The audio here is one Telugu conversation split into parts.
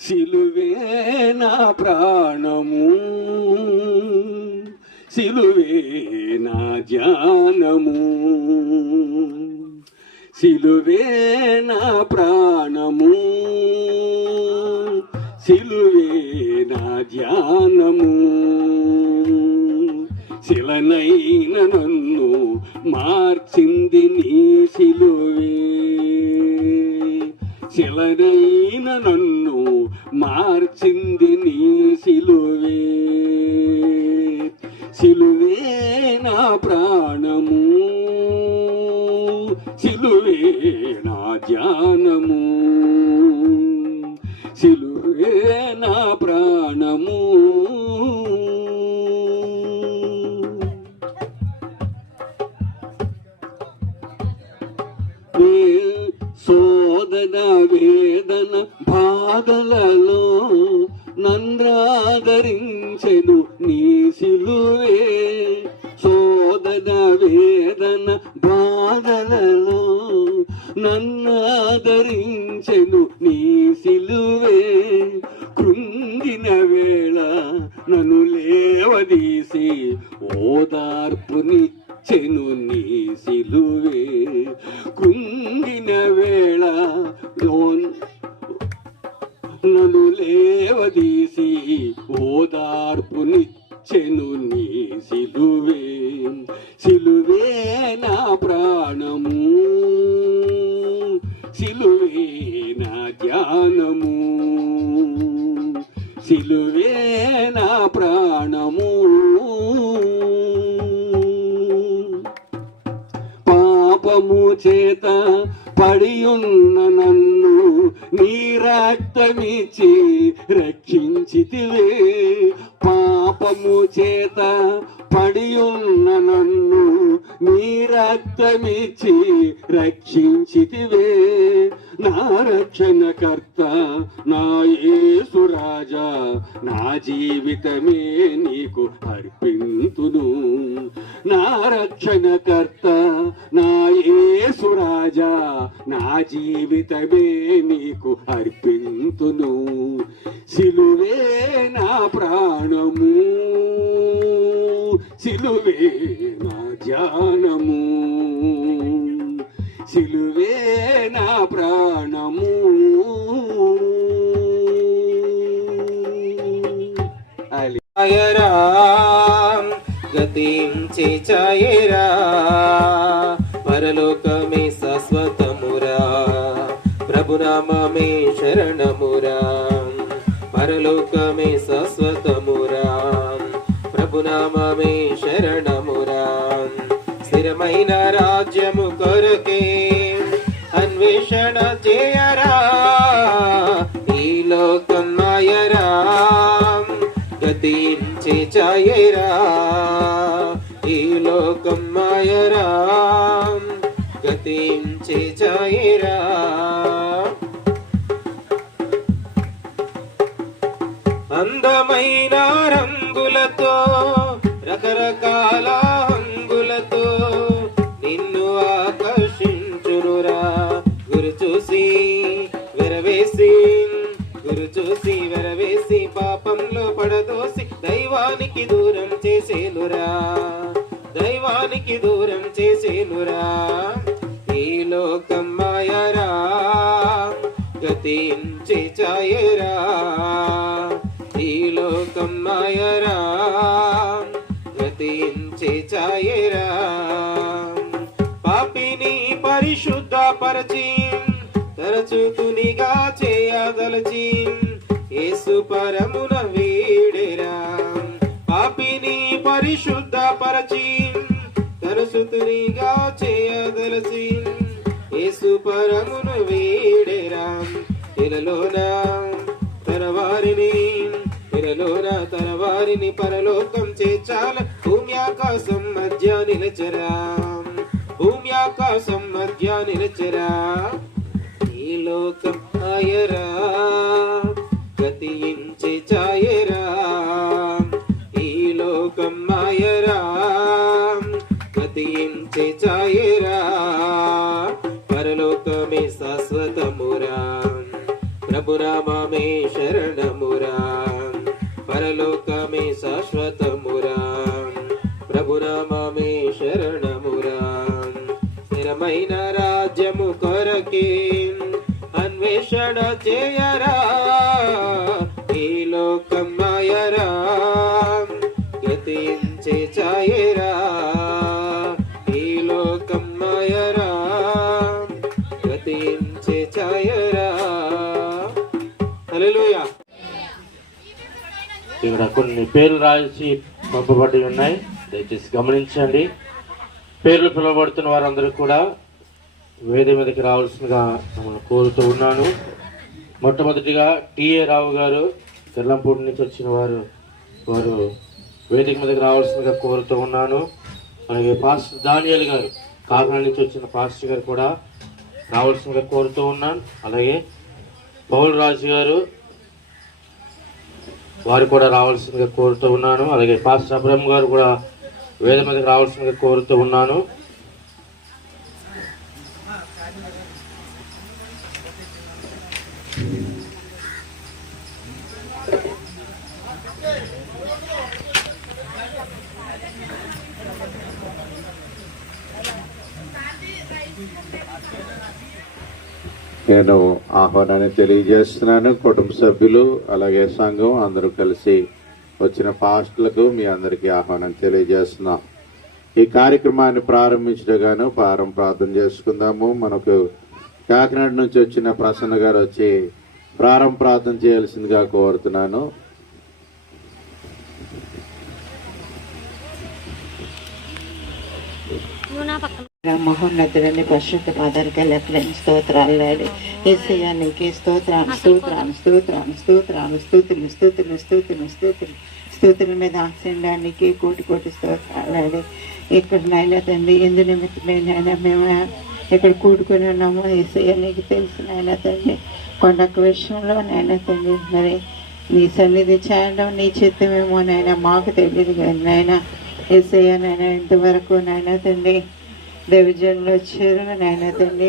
సిలువే నా ప్రాణము, సిలువే నా ధ్యానము, సిలువే నా ప్రాణము, సిలువే నా ధ్యానము. శిలనైన నన్ను మార్చింది నీ సిలువే, శిలనైన నన్ను మార్చింది నీ సిలువే. సిలువే నా ప్రాణము, సిలువే నా ధ్యానము, సిలువే నా ప్రాణము. శోధన వేదన బాధలలో నన్రాదరించెను నీ సిలువే, శోధన వేదన బాధలలో నన్నాదరించెను నీ సిలువే. కృంగిన వేళ నన్ను లేవదీసి ఓదార్పునిచ్చెను నీ సిలువే. కృంగిన వేళ నన్ను లేవదీసి ఓదార్పునిచ్చెను నీ సిలువే. సిలువే నా ప్రాణము, సిలువే నా ధ్యానము, సిలువే నా ప్రాణము. పాపము చేత పడియున్న నన్ను నీ రక్తమిచ్చి రక్షించితివే, పాపము చేత పడియున్న నన్ను నీ రక్తమిచ్చి రక్షించితివే. నా రక్షణకర్త నా యేసు రాజా, నా జీవితమే నీకు అర్పింతును. నా రక్షణకర్త నా యేసు రాజా, నా జీవితమే నీకు అర్పింతును. సిలువే నా ప్రాణము, సిలువే నా ధ్యానము, సిలువే నా ప్రాణము. ఆయరా గతించి చాయరా, పరలోకమే శాశ్వతమురా, ప్రభునామమే శరణమురా. పరలోకమే శాశ్వతమురా, ప్రభునామమే శరణమురా. స్థిరమైన రాజ్యము కొరకే అన్వేషణ చేయరా, ఈ లోకం మాయరా గతించి చాయరా, ఈ లోకం మాయరా గతించి చాయరా. అందమైన రంగులతో రకరకాల హంగులతో నిన్ను ఆకర్షించునురా, గురు చూసి వెరవేసి, గురు చూసి వెరవేసి పాపంలో పడదోసి దైవానికి దూరం చేసేనురా, దైవానికి దూరం చేసేనురా. ఈ లోకం మాయరా గతించి చాయరా, ఈ లోకం మాయరా గతించి చాయరా. పాపిని పరిశుద్ధపరచి తరచుతునిగా చేయదలచి యేసు పరమున వీడెరా. పాపిని పరిశుద్ధపరచి తరచుతునిగా చేయదలచి యేసు పరమున వీడెరా. ఇలలోన తన వారిని, ఇలలోన తన వారిని పరలోకం చేర్చాల, భూమి ఆకాశం మధ్య నిలచరా, భూమి ఆకాశం మధ్య నిలచరా. ఈ లోకం ఆయరా గతించి చాయరా, ఈ లోకం మాయరా గతించి చాయరా. పరలోకమే శాశ్వతమురా, ప్రభునామమే శరణమురా, పరలోకమే శాశ్వతమురా. ప్రభునామమే శరణమురా, స్థిరమైన రాజ్యము కొరకే అన్వేషణ చేయరా. ఈ లోకం మాయరా, గతించే ఛాయరా. ఈ లోకం మాయరా, గతించే ఛాయరా. హల్లెలూయా. ఇక్కడ కొన్ని పేర్లు రాసి పంపబడి ఉన్నాయి, దయచేసి గమనించండి. పేర్లు పిలువబడుతున్న వారందరూ కూడా వేది మీదకి రావాల్సిందిగా మిమ్మల్ని కోరుతూ ఉన్నాను. మొట్టమొదటిగా టిఏ రావు గారు తెల్లంపూడి నుంచి వచ్చిన వారు వేదిక మీదకి రావాల్సిందిగా కోరుతూ ఉన్నాను. అలాగే పాస్టర్ దానియేల్ గారు కాకినాడ నుంచి వచ్చిన పాస్టర్ గారు కూడా రావాల్సిందిగా కోరుతూ ఉన్నాను. అలాగే పౌల్ రాజు గారు వారు కూడా రావాల్సిందిగా కోరుతూ ఉన్నాను. అలాగే పాస్టర్ అబ్రహం గారు కూడా వేద మీదకి రావాల్సిందిగా కోరుతూ ఉన్నాను. నేను ఆహ్వానాన్ని తెలియజేస్తున్నాను. కుటుంబ సభ్యులు అలాగే సంఘం అందరూ కలిసి వచ్చిన పాస్టర్లకు మీ అందరికీ ఆహ్వానం తెలియజేస్తున్నాం. ఈ కార్యక్రమాన్ని ప్రారంభించగాను ప్రార్థన చేసుకుందాము. మనకు కాకినాడ నుంచి వచ్చిన ప్రసన్న గారు వచ్చి ప్రార్థన చేయాల్సిందిగా కోరుతున్నాను. మహోన్నతుడని పరిశుద్ధ పాదాలకి లెక్కలేని స్తోత్రాలు డాడీ. యేసయ్యా నీకే స్తోత్రాలు స్తోత్రాలు స్తోత్రాలు స్తోత్రాలు స్థుతులు స్థుతులు స్థుతులు స్థుతులు స్థుతుల మీద ఆశండానికి కోటి కోటి స్తోత్రాలు డాడీ. ఇక్కడ నాయన తండ్రి ఎందు నిమిత్తమైనా మేము ఇక్కడ కూడుకొని ఉన్నాము. యేసయ్యా నీకు తెలుసు నాయన తండ్రి, కొండొక్క విషయంలో నాయన తండ్రి మరి నీ సన్నిధి చేయడం నీ చిత్తమేమో నాయన మాకు తెలియదు కానీ నాయన యేసయ్యా నాయన ఇంతవరకు నాయన తండ్రి దైవజనులు వచ్చారు నాయన తండ్రి.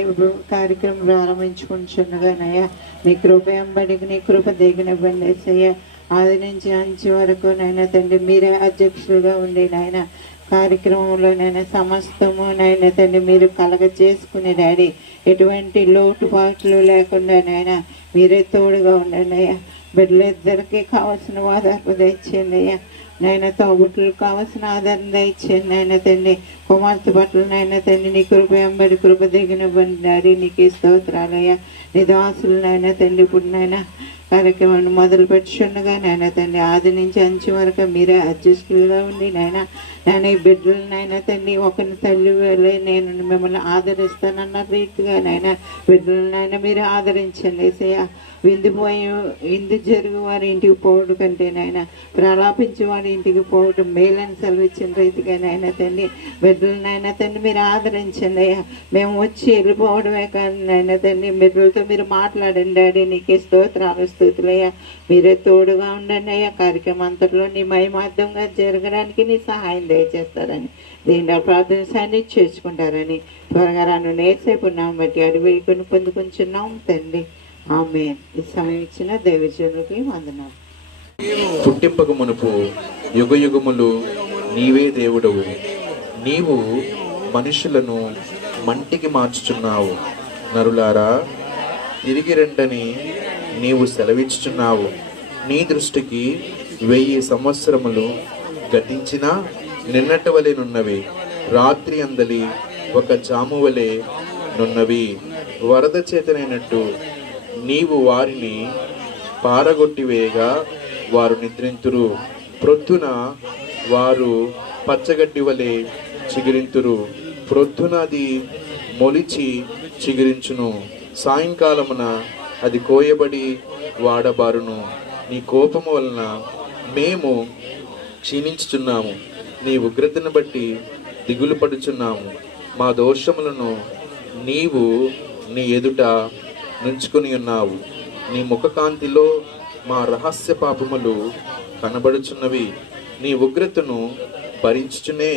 కార్యక్రమం ప్రారంభించుకుంటున్నగా నయ్యా నీ కృప ఎంబడికి నీ కృప దిగినవ్వండి యేసయ్యా. ఆది నుంచి అంచు వరకు నాయన తండ్రి మీరే అధ్యక్షులుగా ఉండి నాయన కార్యక్రమంలో నాయన సమస్తము నాయన తండ్రి మీరు కలగ చేసుకునే డాడీ. ఎటువంటి లోటుపాట్లు లేకుండా నాయన మీరే తోడుగా ఉండండి అయ్యా. బిడ్డలిద్దరికీ కావాల్సిన ఆధారపు దయచేయండి అయ్యా. నాయన తోబుట్టులకు కావాల్సిన ఆధారం దయచేయండి నాయన తండ్రి. కుమార్తె బట్టలు నాయన తండ్రి నీ కృప ఎంబడి కృప దిగినవ్వండి డాడీ. నీకే స్తోత్రాలయ్యా. నీ దాసులు నాయన తండ్రి ఇప్పుడు నాయన కార్యక్రమాన్ని మొదలు పెట్టుచుండగా నాయన తండ్రి ఆది నుంచి అంచు వరకు మీరే అడ్జస్టులుగా ఉండి నాయన ఈ బిడ్డలు నాయన తండ్రి ఒకరి తల్లి వెళ్ళి నేను మిమ్మల్ని ఆదరిస్తానన్న రీతిగా నాయన బిడ్డలు నాయన మీరు ఆదరించండి యేసయ్యా. విందు జరుగు వారి ఇంటికి పోవడం కంటే నాయన ప్రలాపించి వారి ఇంటికి పోవడం మేలని సెలవిచ్చిన రీతిగా నాయన తండ్రి బిడ్డలు నాయన తండ్రి మీరు ఆదరించండి అయ్యా. మేము వచ్చి వెళ్ళిపోవడమే కానీ నాయన తండ్రి బిడ్డలతో మీరు మాట్లాడండి డాడీ. నీకే స్తోత్రాలు స్థుతులయ్యా. మీరే తోడుగా ఉండండి అయ్యా. కార్యక్రమం అంతట్లో నీ మహిమార్థంగా జరగడానికి నీ సహాయం దయచేస్తారని దీని ప్రార్థన సాన్ని చేసుకుంటారని త్వరగా రాను నేర్సేపున్నాం బట్టి అడిగి పొందుకుంటున్నాం తండ్రి. ఆమె ఈ సమయం ఇచ్చిన దైవజనులకి వందనాలు. పుట్టింపక మునుపు యుగ యుగములు నీవే దేవుడవు. నీవు మనుషులను మంటికి మార్చుచున్నావు. నరులారా తిరిగి రండని నీవు సెలవిచ్చుచున్నావు. నీ దృష్టికి 1000 సంవత్సరములు గతించినా నిన్నటి వలె నున్నవి. రాత్రి అందలి ఒక జాము వలె నున్నవి. వరద చేతనైనట్టు నీవు వారిని పారగొట్టివేయగా వారు నిద్రింతురు. ప్రొద్దున వారు పచ్చగడ్డి వలె చిగురింతురు. ప్రొద్దున అది మొలిచి చిగురించును. సాయంకాలమున అది కోయబడి వాడబారును. నీ కోపము వలన మేము క్షీణించుచున్నాము. నీ ఉగ్రతను బట్టి దిగులు పడుచున్నాము. మా దోషములను నీవు నీ ఎదుట నుంచుకొని ఉన్నావు. నీ ముఖకాంతిలో మా రహస్య పాపములు కనబడుచున్నవి. నీ ఉగ్రతను భరించుచునే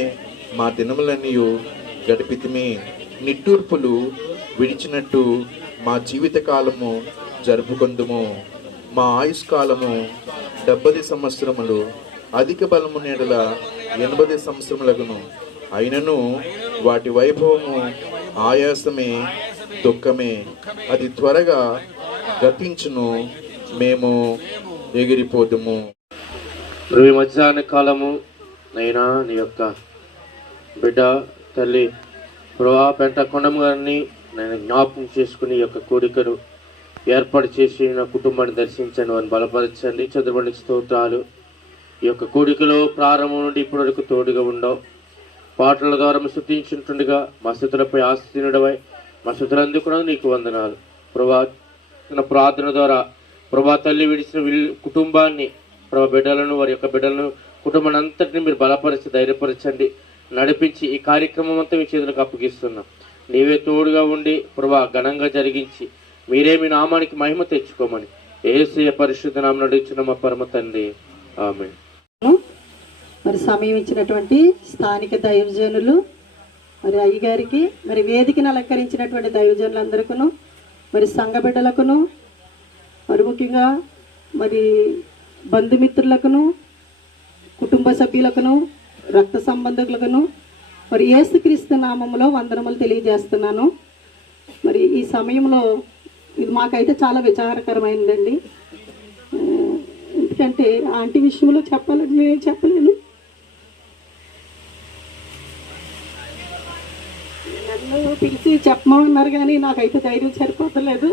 మా దినములన్నీ గడిపితిమి. నిట్టూర్పులు విడిచినట్టు మా జీవిత కాలము జరుపుకొందుము. మా ఆయుష్కాలము 70 సంవత్సరములు, అధిక బలము నీడల 80 సంవత్సరములగును. అయినను వాటి వైభవము ఆయాసమే, దుఃఖమే. అది త్వరగా గతించును, మేము ఎగిరిపోదుము. ఈ మధ్యాహ్న కాలము నైనా నీ యొక్క బిడ్డ తల్లి ప్రభా పెంట కొండమ్మ గారిని నేను జ్ఞాపకం చేసుకుని ఈ యొక్క కోరికను ఏర్పాటు చేసి నా కుటుంబాన్ని దర్శించండి, వారిని బలపరచండి. చదువుబడి స్తోత్రాలు. ఈ యొక్క కోరికలో ప్రారంభం నుండి ఇప్పటి వరకు తోడుగా ఉండవు. పాటల ద్వారా స్తుతించుంటుండగా మా స్థుతులపై ఆశీనుడవై మా స్థుతులందుకు నీకు వందనాలు ప్రభా. ప్రార్థన ద్వారా ప్రభా తల్లి విడిచిన కుటుంబాన్ని, ప్రభా బిడ్డలను, వారి యొక్క బిడ్డలను, కుటుంబాన్ని అంతటిని మీరు బలపరిచి ధైర్యపరచండి, నడిపించి ఈ కార్యక్రమం అంతా మీ చేతులకు అప్పగిస్తున్నాం. నీవే తోడుగా ఉండి ప్రభా ఘనంగా జరిగించి మీరే మీ నామానికి మహిమ తెచ్చుకోమని యేసయ్య పరిశుద్ధ నామమున అడుగుచున్న మా పరమ తండ్రి, ఆమేన్. మరి సమయం ఇచ్చినటువంటి స్థానిక దైవజనులు, మరి అయ్యగారికి, మరి వేదికను అలంకరించినటువంటి దైవజనులందరికీ, మరి సంఘ బిడ్డలకును, మరి ముఖ్యంగా మరి బంధుమిత్రులకును, కుటుంబ సభ్యులకును, రక్త సంబంధికులకును మరి యేసుక్రీస్తు నామములో వందనములు తెలియజేస్తున్నాను. మరి ఈ సమయంలో ఇది మాకైతే చాలా విచారకరమైందండి. ఎందుకంటే ఆంటీ విషయంలో చెప్పాలని నేను చెప్పలేను. నన్ను పిలిచి చెప్పమన్నారు కానీ నాకైతే ధైర్యం సరిపోతలేదు.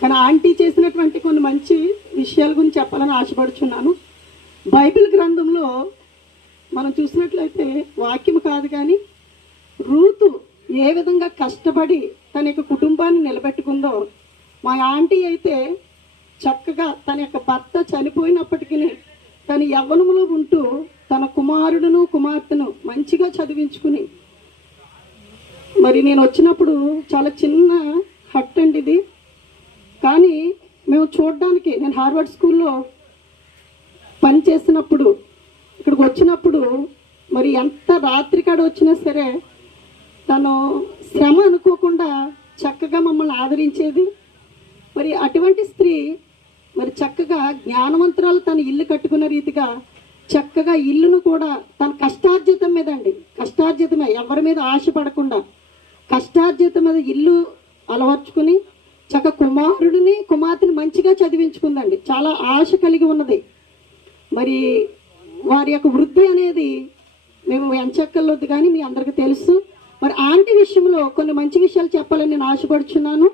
కానీ ఆంటీ చేసినటువంటి కొన్ని మంచి విషయాల గురించి చెప్పాలని ఆశపడుచున్నాను. బైబిల్ గ్రంథంలో మనం చూసినట్లయితే వాక్యం కాదు కానీ రూతు ఏ విధంగా కష్టపడి తన యొక్క కుటుంబాన్ని నిలబెట్టుకుందో, మా ఆంటీ అయితే చక్కగా తన యొక్క భర్త చనిపోయినప్పటికీ తన యవ్వనములో ఉంటూ తన కుమారుడును కుమార్తెను మంచిగా చదివించుకుని, మరి నేను వచ్చినప్పుడు చాలా చిన్న హట్ అండి ఇది, కానీ మేము చూడడానికి నేను హార్వర్డ్ స్కూల్లో పని చేసినప్పుడు ఇక్కడికి వచ్చినప్పుడు మరి ఎంత రాత్రి కాడ వచ్చినా సరే తను శ్రమ అనుకోకుండా చక్కగా మమ్మల్ని ఆదరించేది. మరి అటువంటి స్త్రీ మరి చక్కగా జ్ఞానవంతురాలు తన ఇల్లు కట్టుకున్న రీతిగా చక్కగా ఇల్లును కూడా తన కష్టార్జితం మీద అండి, కష్టార్జితమే, ఎవరి మీద ఆశపడకుండా కష్టార్జితం మీద ఇల్లు అలవర్చుకుని చక్క కుమారుడిని కుమార్తెని మంచిగా చదివించుకుందండి. చాలా ఆశ కలిగి ఉన్నది. మరి వారి యొక్క వృద్ధి అనేది మేము ఎంచక్కర్లొద్దు కానీ మీ అందరికీ తెలుసు. మరి ఆంటీ విషయంలో కొన్ని మంచి విషయాలు చెప్పాలని నేను ఆశపడుచున్నాను.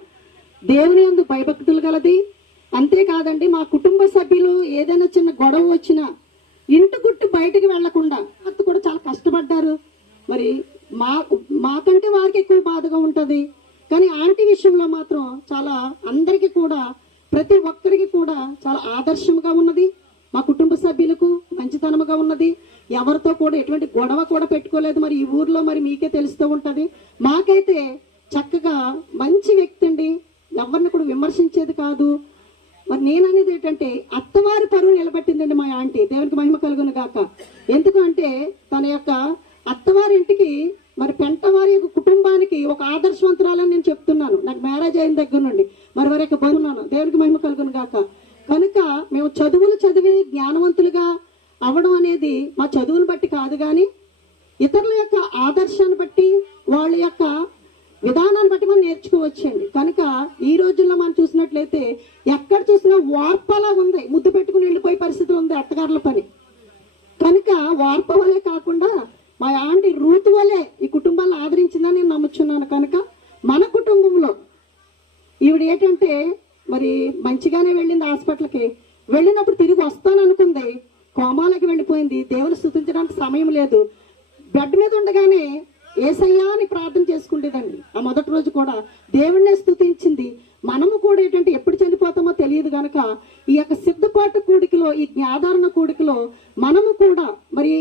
దేవుని యందు భయభక్తులు గలది. అంతేకాదండి, మా కుటుంబ సభ్యులు ఏదైనా చిన్న గొడవ వచ్చినా ఇంటి గుట్టు బయటకు వెళ్లకుండా అత్త కూడా చాలా కష్టపడ్డారు. మరి మాకంటే వారికి ఎక్కువ బాధగా ఉంటుంది. కానీ ఆంటీ విషయంలో మాత్రం చాలా అందరికీ కూడా ప్రతి ఒక్కరికి కూడా చాలా ఆదర్శంగా ఉన్నది. మా కుటుంబ సభ్యులకు మంచితనముగా ఉన్నది. ఎవరితో కూడా ఎటువంటి గొడవ కూడా పెట్టుకోలేదు. మరి ఈ ఊర్లో మరి మీకే తెలుస్తూ ఉంటుంది. మాకైతే చక్కగా మంచి వ్యక్తి అండి, ఎవరిని కూడా విమర్శించేది కాదు. మరి నేను అనేది ఏంటంటే అత్తవారి పరువు నిలబెట్టిందండి మా ఆంటీ. దేవునికి మహిమ కలుగును గాక. ఎందుకంటే తన యొక్క అత్తవారింటికి మరి పెంటవారి యొక్క కుటుంబానికి ఒక ఆదర్శవంతురాలని నేను చెప్తున్నాను. నాకు మ్యారేజ్ అయిన దగ్గర నుండి మరి వారి యొక్క బరువున్నాను. దేవునికి మహిమ కలుగును గాక. కనుక మేము చదువులు చదివి జ్ఞానవంతులుగా అవడం అనేది మా చదువులు బట్టి కాదు కానీ ఇతరుల యొక్క ఆదర్శాన్ని బట్టి వాళ్ళ యొక్క విధానాన్ని బట్టి మనం నేర్చుకోవచ్చండి. కనుక ఈ రోజుల్లో మనం చూసినట్లయితే ఎక్కడ చూసినా వార్పలా ఉంది, ముద్దు పెట్టుకుని వెళ్ళిపోయే పరిస్థితులు ఉంది అత్తగారుల పని. కనుక వార్ప వలే కాకుండా మా ఆంటీ రూతు వలే ఈ కుటుంబాలను ఆదరించిందని నేను నమ్ముచున్నాను. కనుక మన కుటుంబంలో ఈవిడ ఏంటంటే మరి మంచిగానే వెళ్ళింది. హాస్పిటల్కి వెళ్ళినప్పుడు తిరిగి వస్తాననుకుంది, కోమాలకి వెళ్ళిపోయింది. దేవుని స్తుతించడానికి సమయం లేదు. బెడ్ మీద ఉండగానే యేసయ్యా అని ప్రార్థన చేసుకుంటేదండి. ఆ మొదటి రోజు కూడా దేవుణ్ణే స్తుతించింది. మనము కూడా ఏంటంటే ఎప్పుడు చనిపోతామో తెలియదు కనుక ఈ యొక్క సిద్ధపాటు కూడికలో, ఈ జ్ఞాధారణ కూడికలో మనము కూడా మరి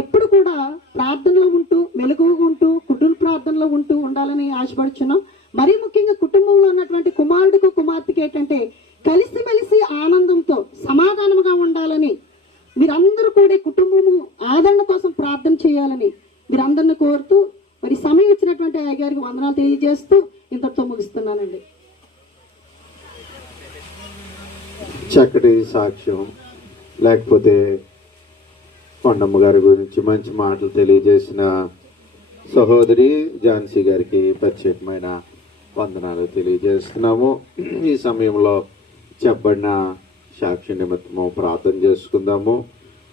ఎప్పుడు కూడా ప్రార్థనలో ఉంటూ, మెలకువగా ఉంటూ, కుటుంబ ప్రార్థనలో ఉంటూ ఉండాలని ఆశపడుచున్నాం. మరీ ముఖ్యంగా కుటుంబంలో ఉన్నటువంటి కుమారుడికి కుమార్తెకి ఏంటంటే కలిసిమెలిసి ఆనందంతో సమాధానంగా ఉండాలని మీరందరూ కూడా కుటుంబము ఆదరణ కోసం ప్రార్థన చేయాలని మీరందరిని కోరుతూ మరి సమయం ఇచ్చినటువంటి అయ్యగారికి వందనాలు తెలియజేస్తూ ఇంతటితో ముగిస్తున్నానండి. చక్కటి సాక్ష్యం, లేకపోతే కొండమ్మ గారి గురించి మంచి మాటలు తెలియజేసిన సహోదరి ఝాన్సీ గారికి ప్రత్యేకమైన వందనాలు తెలియజేస్తున్నాము. ఈ సమయంలో చెప్పబడిన సాక్షి నిమిత్తము ప్రార్థన చేసుకుందాము.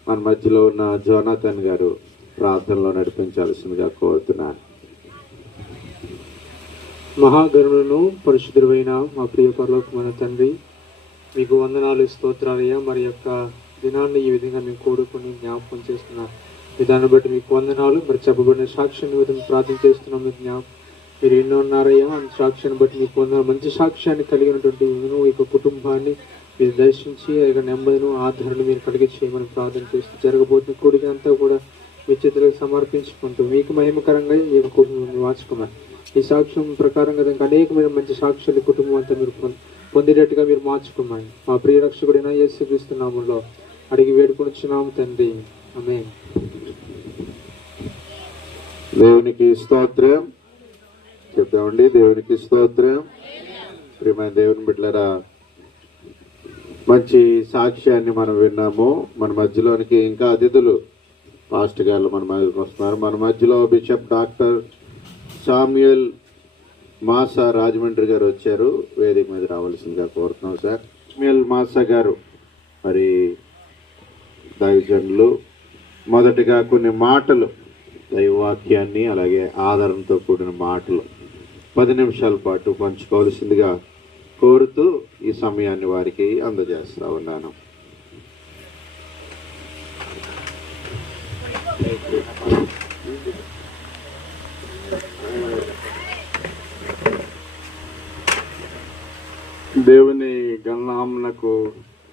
మన మధ్యలో ఉన్న జోనాథన్ గారు ప్రార్థనలో నడిపించాల్సిందిగా కోరుతున్నాను. మహాగరులను పరిశుద్ధుడైన మా ప్రియ పరలోకమైన తండ్రి, మీకు వందనాలు, స్తోత్రాలయ్యా. మరి యొక్క దినాన్ని ఈ విధంగా మేము కోరుకుని జ్ఞాపకం చేస్తున్న విధానం బట్టి మీకు వందనాలు. మరి చెప్పబడిన సాక్ష్యాన్ని విధంగా ప్రార్థన చేస్తున్నాం. మీరు ఎన్నో ఉన్నారయ్యా, సాక్ష్యాన్ని బట్టి మీకు వందనాలు. మంచి సాక్ష్యాన్ని కలిగినటువంటి ఈ యొక్క కుటుంబాన్ని మీరు దర్శించి ఆ యొక్క నెమ్మదిను ఆదరణ మీరు కలిగి చేయమని ప్రార్థన చేస్తూ జరగబోతున్న కూడిక అంతా కూడా మీ చేతులకు సమర్పించుకుంటూ మీకు మహిమకరంగా ఈ యొక్క కుటుంబాన్ని వాచుకోమని, ఈ సాక్ష్యం ప్రకారంగా దానికి అనేకమైన మంచి సాక్ష్యాలు కుటుంబం అంతా మీరు పొందేటట్టుగా మీరు మార్చుకోమని మా ప్రియ రక్షకుడైన యేసుక్రీస్తు నామములో అడిగి వేడుకొనిచున్నాము తండ్రి, ఆమేన్. దేవునికి స్తోత్రం చెప్తామండి. దేవునికి స్తోత్రం. ప్రియమైన దేవుని బిడ్డలారా, మంచి సాక్ష్యాన్ని మనం విన్నాము. మన మధ్యలోనికి ఇంకా అతిథులు పాస్టర్ గారు మన మధ్యకి వస్తున్నారు. మన మధ్యలో బిషప్ డాక్టర్ సామ్యుయల్ మాసా రాజమండ్రి గారు వచ్చారు. వేదిక మీద రావాల్సిందిగా కోరుతున్నాం సార్. సామ్యుయల్ మాసా గారు మరి దైవజనులు మొదటిగా కొన్ని మాటలు, దైవవాక్యాన్ని అలాగే ఆదరణతో కూడిన మాటలు 10 నిమిషాల పాటు పంచుకోవాల్సిందిగా కోరుతూ ఈ సమయాన్ని వారికి అందజేస్తా ఉన్నాను. దేవుని గణనామనకు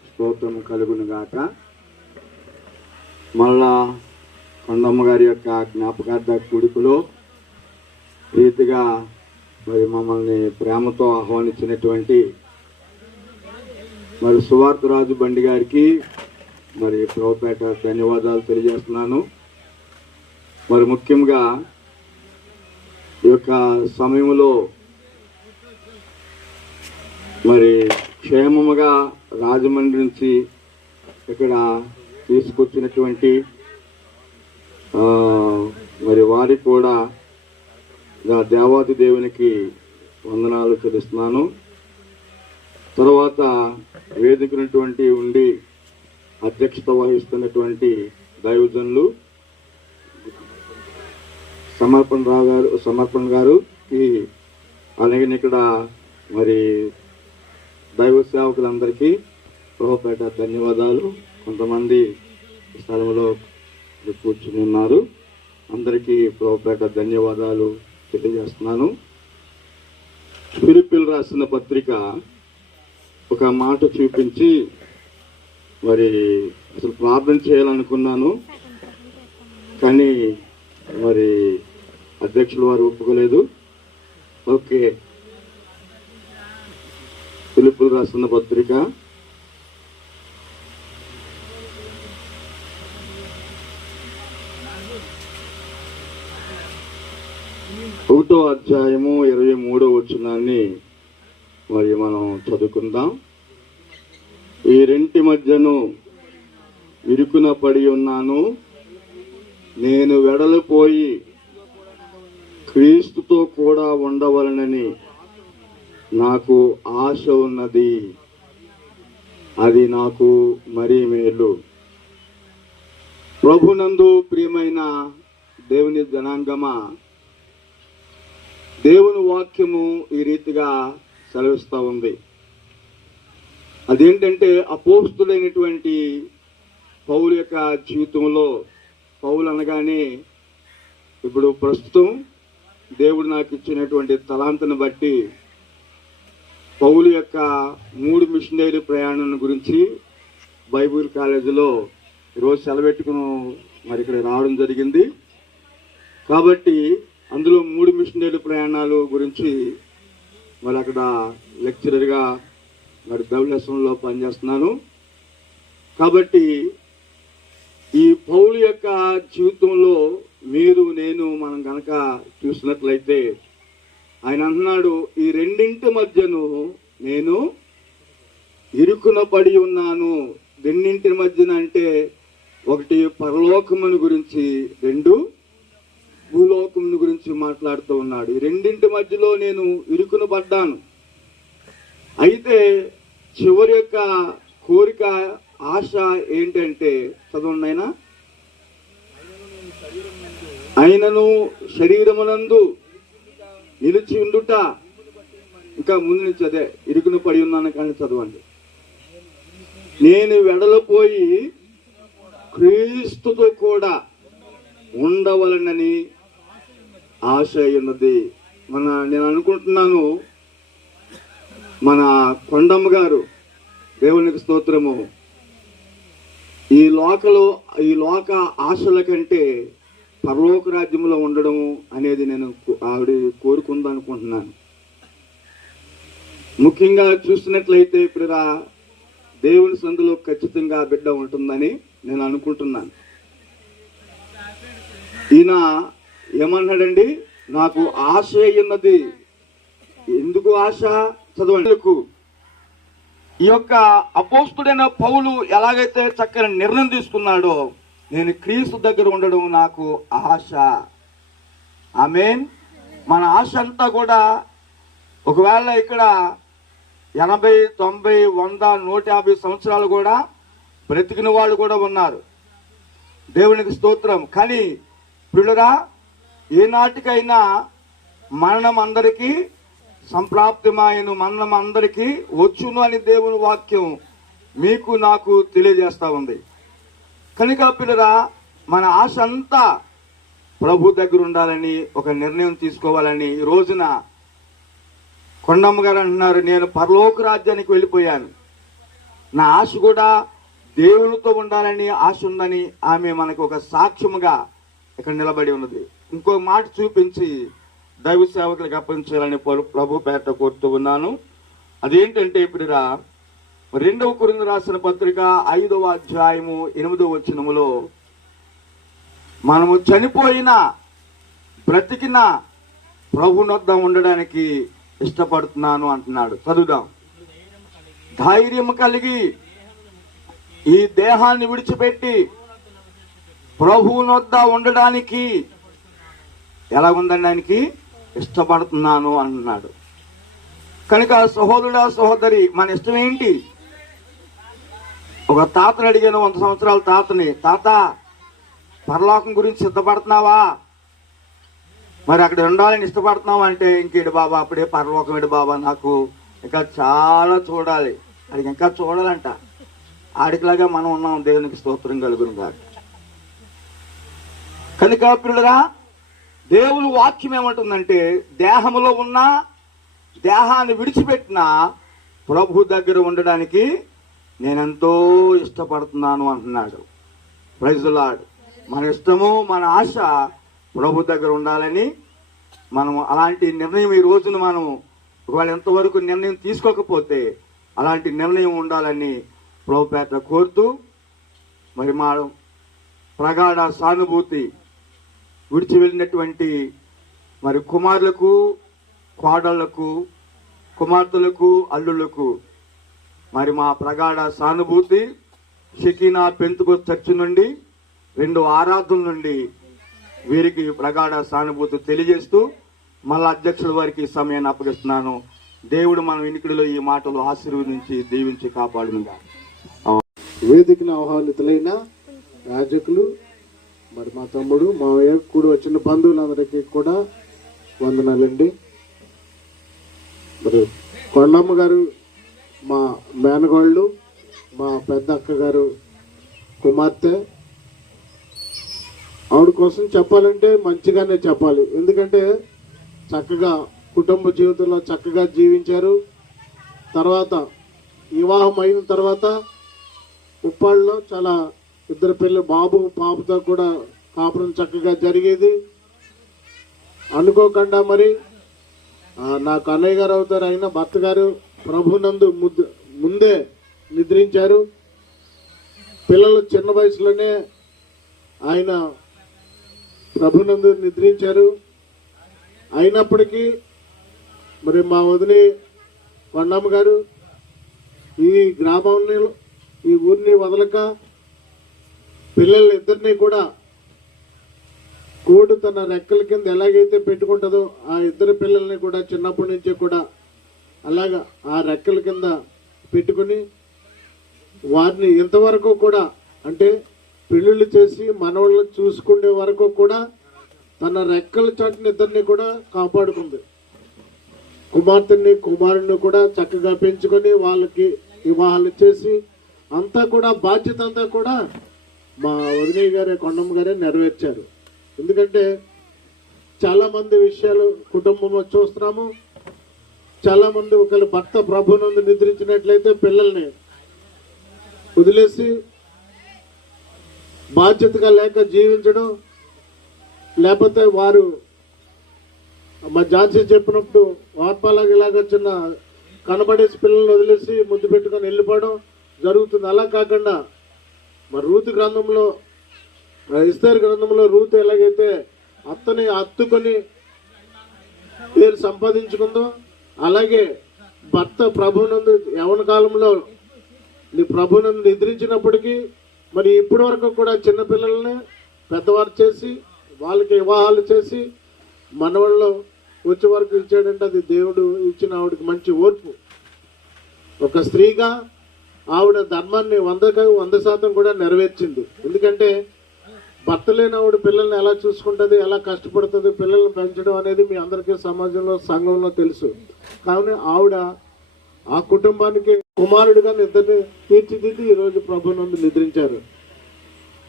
స్తోత్రం కలుగును గాక. మళ్ళా కొండమ్మ గారి యొక్క జ్ఞాపకార్థ కూడికలో రీతిగా మరి మమ్మల్ని ప్రేమతో ఆహ్వానించినటువంటి మరి సువార్తరాజు బండి గారికి మరి ప్రభుపేట ధన్యవాదాలు తెలియజేస్తున్నాను. మరి ముఖ్యంగా ఈ యొక్క సమయంలో మరి క్షేమముగా రాజమండ్రి నుంచి ఇక్కడ తీసుకొచ్చినటువంటి మరి వారికి కూడా దేవాది దేవునికి వందనాలు చెల్లిస్తున్నాను. తర్వాత వేదికనటువంటి ఉండి అధ్యక్షత వహిస్తున్నటువంటి దైవజనులు సమర్పణ గారుకి అలాగే ఇక్కడ మరి దైవ సేవకులందరికీ ప్రభుపేట ధన్యవాదాలు. కొంతమంది స్థలంలో కూర్చుని ఉన్నారు. అందరికీ ప్రభుపేట ధన్యవాదాలు తెలియజేస్తున్నాను. ఫిలిప్పీలు రాసిన పత్రిక ఒక మాట చూపించి మరి అసలు ప్రార్థన చేయాలనుకున్నాను, కానీ మరి అధ్యక్షులు వారు ఒప్పుకోలేదు. ఓకే, ఫిలిప్పీలు రాసిన పత్రిక 1వ అధ్యాయము 23వ వచనాన్ని మరి మనం చదువుకుందాం. ఈ రెంటి మధ్యను ఇరుకున పడి ఉన్నాను, నేను వెడలిపోయి క్రీస్తుతో కూడా ఉండవలనని నాకు ఆశ ఉన్నది, అది నాకు మరీ మేలు. ప్రభునందు ప్రియమైన దేవుని జనాంగమా, దేవుని వాక్యము ఈ రీతిగా సెలవిస్తూ ఉంది. అదేంటంటే అపోస్తులైనటువంటి పౌలు యొక్క జీవితంలో, పౌలు అనగానే ఇప్పుడు ప్రస్తుతం దేవుడు నాకు ఇచ్చినటువంటి తలాంతను బట్టి పౌలు యొక్క 3 మిషనరీ ప్రయాణం గురించి బైబిల్ కాలేజీలో ఈరోజు సెలవెట్టుకుని మరి ఇక్కడ రావడం జరిగింది. కాబట్టి అందులో 3 మిషనరీ ప్రయాణాలు గురించి మరి అక్కడ లెక్చరర్గా మరి ధవళేశ్వరంలో పనిచేస్తున్నాను. కాబట్టి ఈ పౌలు యొక్క జీవితంలో మీరు నేను మనం కనుక చూసినట్లయితే ఆయన అంటున్నాడు, ఈ రెండింటి మధ్యను నేను ఇరుకున పడి ఉన్నాను. రెండింటి మధ్యన అంటే ఒకటి పరలోకముని గురించి, రెండు భూలోకముని గురించి మాట్లాడుతూ ఉన్నాడు. ఈ రెండింటి మధ్యలో నేను ఇరుకున పడ్డాను. అయితే చివరి యొక్క కోరిక, ఆశ ఏంటంటే, చదవండి ఆయన, ఆయనను శరీరమునందు నిలిచి ఉండుట. ఇంకా ముందు నుంచి అదే ఇరుకును పడి ఉన్నాను కానీ చదవండి. నేను వెడలిపోయి క్రీస్తుతో కూడా ఉండవలనని ఆశ ఉన్నది. నేను అనుకుంటున్నాను, మన కొండమ్మ గారు, దేవునికి స్తోత్రము, ఈ లోక ఆశల కంటే పరలోక రాజ్యంలో ఉండడము అనేది నేను ఆవిడ కోరుకుందనుకుంటున్నాను. ముఖ్యంగా చూసినట్లయితే ఇప్పుడు దేవుని సందులో ఖచ్చితంగా బిడ్డ ఉంటుందని నేను అనుకుంటున్నాను. ఈయన ఏమన్నాడండి, నాకు ఆశ ఉన్నది. ఎందుకు ఆశ? చదవండి. ఈ యొక్క అపోస్తుడైన పౌలు ఎలాగైతే చక్కని నిర్ణయం తీసుకున్నాడో, నేను క్రీస్తు దగ్గర ఉండడం నాకు ఆశ. ఆమేన్. మన ఆశ అంతా కూడా, ఒకవేళ ఇక్కడ 80, 90, 100, 150 సంవత్సరాలు కూడా బ్రతికిన వాళ్ళు కూడా ఉన్నారు. దేవునికి స్తోత్రం. కానీ పిల్లరా, ఏనాటికైనా మరణం అందరికీ సంప్రాప్తిమాయను, మరణం అందరికీ వచ్చును అని దేవుని వాక్యం మీకు నాకు తెలియజేస్తా ఉంది. కనుక పిల్లరా, మన ఆశ అంతా ప్రభు దగ్గర ఉండాలని ఒక నిర్ణయం తీసుకోవాలని ఈ రోజున కొండమ్మ గారు అంటున్నారు, నేను పరలోక రాజ్యానికి వెళ్ళిపోయాను, నా ఆశ కూడా దేవునితో ఉండాలని ఆశ ఉందని ఆమె మనకు ఒక సాక్ష్యముగా ఇక్కడ నిలబడి ఉన్నది. ఇంకో మాట చూపించి దైవ సేవకులకు అప్పగించాలని ప్రభు పేట కోరుతూ ఉన్నాను. అదేంటంటే ప్రియరా, 2వ కొరింథీయులకు రాసిన పత్రిక 5వ అధ్యాయము 8వ వచనములో, మనము చనిపోయినా బ్రతికినా ప్రభునొద్ద ఉండడానికి ఇష్టపడుతున్నాను అంటున్నాడు. చదువుదాం. ధైర్యం కలిగి ఈ దేహాన్ని విడిచిపెట్టి ప్రభువునొద్ద ఉండడానికి ఎలా ఉండడానికి ఇష్టపడుతున్నాను అంటున్నాడు. కనుక సహోదరుడా, సహోదరి, మన ఇష్టం ఏంటి? ఒక తాతను అడిగాను, 100 సంవత్సరాల తాతని, తాత పరలోకం గురించి సిద్ధపడుతున్నావా? మరి అక్కడ ఉండాలని ఇష్టపడుతున్నావా అంటే, ఇంకేడు బాబా, అప్పుడే పరలోకం ఏడు బాబా, నాకు ఇంకా చాలా చూడాలి. అడిగి ఇంకా చూడాలంట. ఆడికిలాగా మనం ఉన్నాం. దేవునికి స్తోత్రం కలుగును గాక. కనుక పిల్లరా, దేవుని వాక్యం ఏమంటుందంటే, దేహంలో ఉన్న దేహాన్ని విడిచిపెట్టినా ప్రభు దగ్గర ఉండడానికి నేనెంతో ఇష్టపడుతున్నాను అంటున్నాడు. Praise the Lord. మన ఇష్టము, మన ఆశ ప్రభు దగ్గర ఉండాలని మనం అలాంటి నిర్ణయం ఈ రోజున మనం ఒకవేళ ఎంతవరకు నిర్ణయం తీసుకోకపోతే అలాంటి నిర్ణయం ఉండాలని ప్రభు పేట కోరుతూ, మరి మా ప్రగాఢ సానుభూతి విడిచి వెళ్ళినటువంటి మరి కుమారులకు, కోడళ్లకు, కుమార్తెలకు, అల్లుళ్లకు మరి మా ప్రగాఢ సానుభూతి షకీనా పెంతుకోస్తు చర్చ్ నుండి, 2 ఆరాధనల నుండి వీరికి ప్రగాఢ సానుభూతి తెలియజేస్తూ మళ్ళా అధ్యక్షుల వారికి సమయాన్ని అప్పగిస్తున్నాను. దేవుడు మన వినికిడిలో ఈ మాటలు ఆశీర్వదించి దీవించి కాపాడునుగా. వేదికను ఆహ్వానితులైన యాజకులు, మరి మా తమ్ముడు, మా కూడి వచ్చిన బంధువులందరికీ కూడా వందనాలండి. మరి కొండమ్మ గారు మా మేనగోళ్ళు, మా పెద్ద అక్క గారు కుమార్తె. ఆవిడ కోసం చెప్పాలంటే మంచిగానే చెప్పాలి. ఎందుకంటే చక్కగా కుటుంబ జీవితంలో చక్కగా జీవించారు. తర్వాత వివాహం అయిన తర్వాత ఉప్పాళ్ళలో చాలా 2 పిల్లలు, బాబు పాపతో కూడా కాపురం చక్కగా జరిగేది. అనుకోకుండా మరి నాకు అన్నయ్య గారు అవుతారు అయిన భర్త గారు ప్రభునందు ముందే నిద్రించారు. పిల్లలు చిన్న వయసులోనే ఆయన ప్రభునందు నిద్రించారు. అయినప్పటికీ మరి మా వదిలి కొండమ్మ గారు ఈ గ్రామాన్ని ఈ ఊరిని వదలక పిల్లలిద్దరినీ కూడా కోడి తన రెక్కల కింద ఎలాగైతే పెట్టుకుంటుందో ఆ ఇద్దరు పిల్లల్ని కూడా చిన్నప్పటి నుంచి కూడా అలాగా ఆ రెక్కల కింద పెట్టుకుని వారిని ఇంతవరకు కూడా అంటే పెళ్ళిళ్ళు చేసి మనవాళ్ళని చూసుకునే వరకు కూడా తన రెక్కల చాటుని ఇద్దరిని కూడా కాపాడుకుంది. కుమార్తెని కుమారుని కూడా చక్కగా పెంచుకొని వాళ్ళకి వివాహాలు చేసి అంతా కూడా బాధ్యత అంతా కూడా మా వదినయ్య గారే కొండమ్మ గారే నెరవేర్చారు. ఎందుకంటే చాలామంది విషయాలు కుటుంబంలో చూస్తున్నాము. చాలామంది ఒకవేళ భర్త ప్రభునందు నిద్రించినట్లయితే పిల్లల్ని వదిలేసి బాధ్యతగా లేక జీవించడం, లేకపోతే వారు మా ఝాన్సీ చెప్పినప్పుడు వార్పాలాగా ఇలాగ చిన్న కనబడేసి పిల్లల్ని వదిలేసి ముద్దు పెట్టుకొని వెళ్ళిపోవడం జరుగుతుంది. అలా కాకుండా మరి రూతు గ్రంథంలో ఎస్తేరు గ్రంథంలో రూతు ఎలాగైతే అత్తని హత్తుకొని పేరు సంపాదించుకుందో అలాగే భర్త ప్రభునందు యవన కాలంలో నీ ప్రభునందు నిద్రించినప్పటికీ మరి ఇప్పటి వరకు కూడా చిన్నపిల్లల్ని పెద్దవారు చేసి వాళ్ళకి వివాహాలు చేసి మనవాళ్ళు వచ్చే వరకు ఇచ్చాడంటే అది దేవుడు ఇచ్చిన ఆవిడకి మంచి ఓర్పు. ఒక స్త్రీగా ఆవిడ ధర్మాన్ని 100% కూడా నెరవేర్చింది. ఎందుకంటే భర్త లేని ఆవిడ పిల్లల్ని ఎలా చూసుకుంటుంది, ఎలా కష్టపడుతుంది, పిల్లల్ని పెంచడం అనేది మీ అందరికీ సమాజంలో సంఘంలో తెలుసు. కావున ఆవిడ ఆ కుటుంబానికి కుమారుడిగా ఇద్దరిని తీర్చిదిద్ది ఈరోజు ప్రభునందు నిద్రించారు.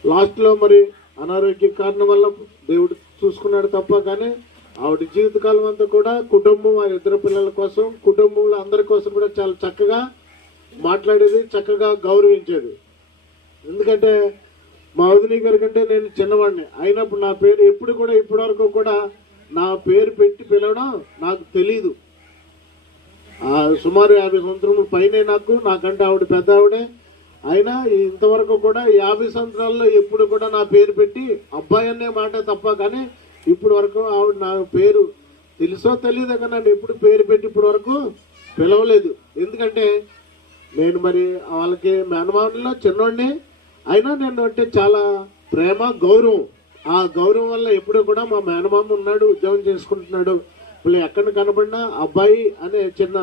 లాస్ట్లో మరి అనారోగ్య కారణం వల్ల దేవుడు చూసుకున్నాడు తప్ప కానీ ఆవిడ జీవితకాలం అంతా కూడా కుటుంబం ఆ ఇద్దరు పిల్లల కోసం కుటుంబంలో అందరి కోసం కూడా చాలా చక్కగా మాట్లాడేది, చక్కగా గౌరవించేది. ఎందుకంటే మా వదిన గారి కంటే నేను చిన్నవాడిని అయినప్పుడు నా పేరు ఎప్పుడు కూడా ఇప్పటి వరకు కూడా నా పేరు పెట్టి పిలవడం నాకు తెలీదు. సుమారు 50 సంవత్సరముల పైనే నాకంటే ఆవిడ పెద్ద ఆవిడే. అయినా ఇంతవరకు కూడా 50 సంవత్సరాల్లో ఎప్పుడు కూడా నా పేరు పెట్టి అబ్బాయి అనే మాట తప్ప కానీ ఇప్పుడు వరకు ఆవిడ నా పేరు తెలుసో తెలియదు కానీ నన్ను ఎప్పుడు పేరు పెట్టి ఇప్పుడు వరకు పిలవలేదు. ఎందుకంటే నేను మరి వాళ్ళకి మేనమామలో చిన్నోడిని అయినా నేను అంటే చాలా ప్రేమ గౌరవం. ఆ గౌరవం వల్ల ఎప్పుడు కూడా మా మేనమామ ఉన్నాడు, ఉద్యోగం చేసుకుంటున్నాడు, వీళ్ళు ఎక్కడ కనబడినా అబ్బాయి అనే చిన్న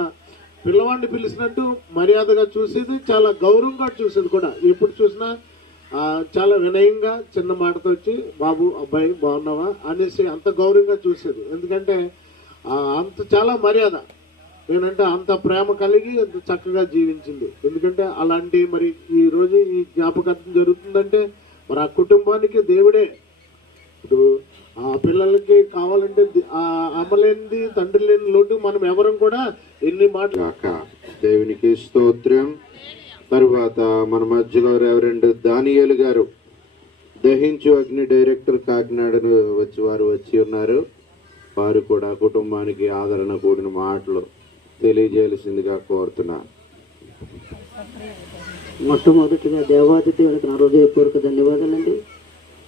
పిల్లవాడిని పిలిచినట్టు మర్యాదగా చూసేది, చాలా గౌరవంగా చూసేది కూడా. ఎప్పుడు చూసినా చాలా వినయంగా చిన్న మాటతో వచ్చి బాబు అబ్బాయి బాగున్నావా అనేసి అంత గౌరవంగా చూసేది. ఎందుకంటే అంత చాలా మర్యాద, నేనంటే అంత ప్రేమ కలిగి అంత చక్కగా జీవించింది. ఎందుకంటే అలాంటి మరి ఈరోజు ఈ జ్ఞాపకత్వం జరుగుతుందంటే మరి ఆ కుటుంబానికి దేవుడే. ఇప్పుడు ఆ పిల్లలకి కావాలంటే అమ్మలేనిది తండ్రి లేని లోటు మనం ఎవరం కూడా ఎన్ని మాటలు. దేవునికి స్తోత్రం. తర్వాత మన మధ్యలో రెవరెండ్ దానియేలు గారు దహించు అగ్ని డైరెక్టర్ కాకినాడ వారు వచ్చి ఉన్నారు. వారు కూడా కుటుంబానికి ఆదరణ కూడిన మాటలు తెలియజేయాల్సిందిగా కోరుతున్నారు. మొట్టమొదటిగా దేవాది దేవునికి నా హృదయపూర్వక ధన్యవాదాలండి.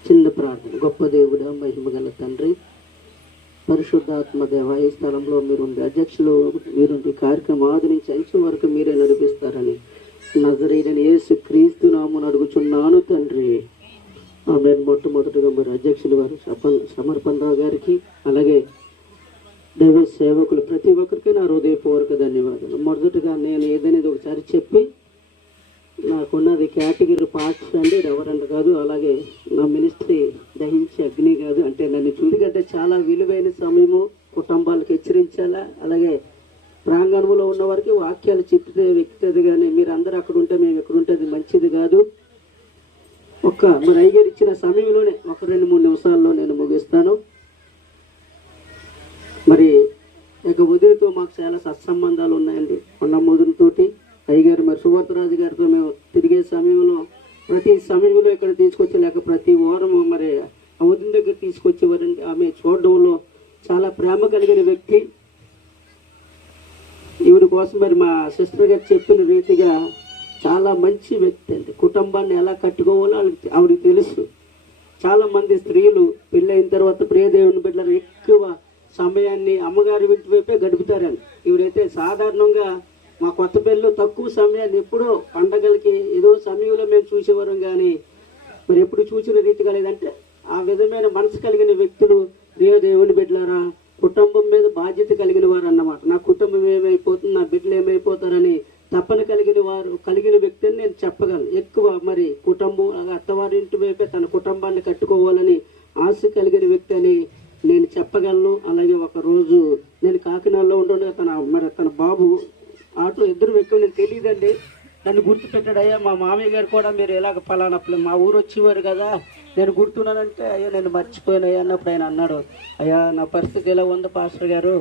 చిన్న ప్రార్థన. గొప్ప దేవుడ, మహిమగల తండ్రి, పరిశుద్ధాత్మ దేవ, ఈ స్థలంలో మీరుండి అధ్యక్షులు మీరుండి కార్యక్రమం ఆదరించి అంచు వరకు మీరే నడిపిస్తారని నజరేయుడైన యేసు క్రీస్తు నామమున అడుగుచున్నాను తండ్రి. ఆమె మొట్టమొదటిగా మరి అధ్యక్షులు వారు సమర్పణరావు గారికి అలాగే దైవ సేవకులు ప్రతి ఒక్కరికి నా హృదయపూర్వక ధన్యవాదాలు. మొదటగా నేను ఏదైనా ఒకసారి చెప్పి నాకున్నది కేటగిరీ పార్ట్స్ అండి, రెవరెండ్ కాదు, అలాగే నా మినిస్ట్రీ దహించి అగ్ని కాదు. అంటే నన్ను చూడికంటే చాలా విలువైన సమయము కుటుంబాలకు హెచ్చరించాలా, అలాగే ప్రాంగణంలో ఉన్న వారికి వాక్యాలు చెప్తే వ్యక్తిది, కానీ మీరు అందరూ అక్కడ ఉంటే మేము ఎక్కడ ఉంటే మంచిది కాదు. మరి అయ్యగారు ఇచ్చిన సమయంలోనే 1-2-3 నిమిషాల్లో నేను ముగిస్తాను. మరి ఇక వదిలితో మాకు చాలా సత్సంబంధాలు ఉన్నాయండి. కొండ ముదురుతోటి అయ్యగారు మరి సువర్తరాజు గారితో మేము తిరిగే సమయంలో ప్రతి సమయంలో ఇక్కడ తీసుకొచ్చి లేక ప్రతి వారము మరి వదిన దగ్గర తీసుకొచ్చేవారండి. ఆమె చూడడంలో చాలా ప్రేమ కలిగిన వ్యక్తి. ఈవిడ కోసం మరి మా సిస్టర్ గారు చెప్పిన రీతిగా చాలా మంచి వ్యక్తి అండి. కుటుంబాన్ని ఎలా కట్టుకోవాలో ఆవిడకి తెలుసు. చాలామంది స్త్రీలు పెళ్ళైన తర్వాత ప్రియదేవుని బిడ్డలు ఎక్కువ సమయాన్ని అమ్మగారి ఇంటి వైపే గడుపుతారని. ఈవిడైతే సాధారణంగా మా కొత్త పెళ్ళి తక్కువ సమయాన్ని ఎప్పుడో పండగలకి ఏదో సమయంలో మేము చూసేవారం కానీ మరి ఎప్పుడు చూసిన రీతిగా లేదంటే ఆ విధమైన మనసు కలిగిన వ్యక్తులు ప్రియ దేవుని బిడ్డలారా కుటుంబం మీద బాధ్యత కలిగిన వారు అన్నమాట. నా కుటుంబం ఏమైపోతుంది, నా బిడ్డలు ఏమైపోతారని తపన కలిగిన వ్యక్తిని నేను చెప్పగలను. ఎక్కువ మరి కుటుంబం అత్తవారింటి వైపే తన కుటుంబాన్ని కట్టుకోవాలని ఆశ కలిగిన వ్యక్తి అని నేను చెప్పగలను. అలాగే ఒక రోజు నేను కాకినాడలో ఉంటుండగా తన బాబు ఆటో ఇద్దరు వ్యక్తులు నేను తెలియదండి నన్ను గుర్తుపెట్టాడయ్యా మా మామయ్య గారు కూడా మీరు ఎలాగ పలానప్పుడు మా ఊరు వచ్చేవారు కదా నేను గుర్తున్నానంటే అయ్యా నేను మర్చిపోయానయ్యా అన్నప్పుడు ఆయన అన్నాడు, అయ్యా నా పరిస్థితి ఎలా ఉంది పాస్టర్ గారు,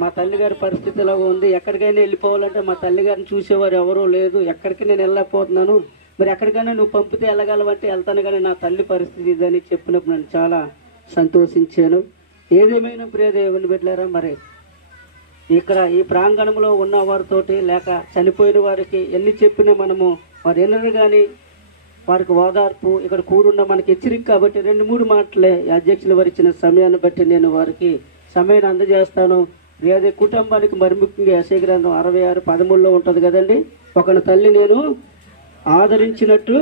మా తల్లిగారి పరిస్థితి ఎలా ఉంది, ఎక్కడికైనా వెళ్ళిపోవాలంటే మా తల్లిగారిని చూసేవారు ఎవరూ లేదు, ఎక్కడికి నేను వెళ్ళకపోతున్నాను, మరి ఎక్కడికైనా నువ్వు పంపితే వెళ్ళగలవంటే వెళ్తాను కానీ నా తల్లి పరిస్థితి ఇదని చెప్పినప్పుడు నేను చాలా సంతోషించాను. ఏదేమైనా ప్రియ దేవుని బిడ్డలారా మరి ఇక్కడ ఈ ప్రాంగణంలో ఉన్న వారితోటి లేక చనిపోయిన వారికి ఎన్ని చెప్పినా మనము వారు ఎన్నరు కానీ వారికి ఓదార్పు ఇక్కడ కూడున్న మనకి హెచ్చరిక కాబట్టి 2-3 మాటలే అధ్యక్షులు వారు ఇచ్చిన సమయాన్ని బట్టి నేను వారికి సమయాన్ని అందజేస్తాను. అదే కుటుంబానికి మరి ముఖ్యంగా యెషయా గ్రంథం 66:13 ఉంటుంది కదండి, ఒకని తల్లి నేను ఆదరించినట్టు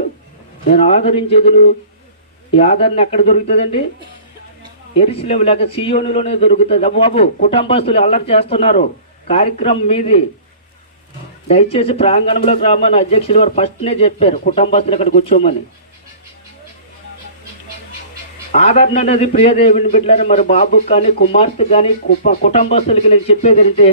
నేను ఆదరించేదును. ఈ ఆదరణ ఎక్కడ దొరుకుతుందండి? యెరూషలేము లేక సీయోనులోనే దొరుకుతుంది. బాబు కుటుంబస్తులు అల్లరి చేస్తున్నారు, కార్యక్రమం మీది, దయచేసి ప్రాంగణంలోకి రామని అధ్యక్షులు వారు ఫస్ట్నే చెప్పారు కుటుంబస్తులు ఇక్కడ కూర్చోమని. ఆదరణ అనేది ప్రియ దేవుని బిడ్డలని మరి బాబుకి కానీ కుమార్తె కానీ కుటుంబస్తులకి నేను చెప్పేది అంటే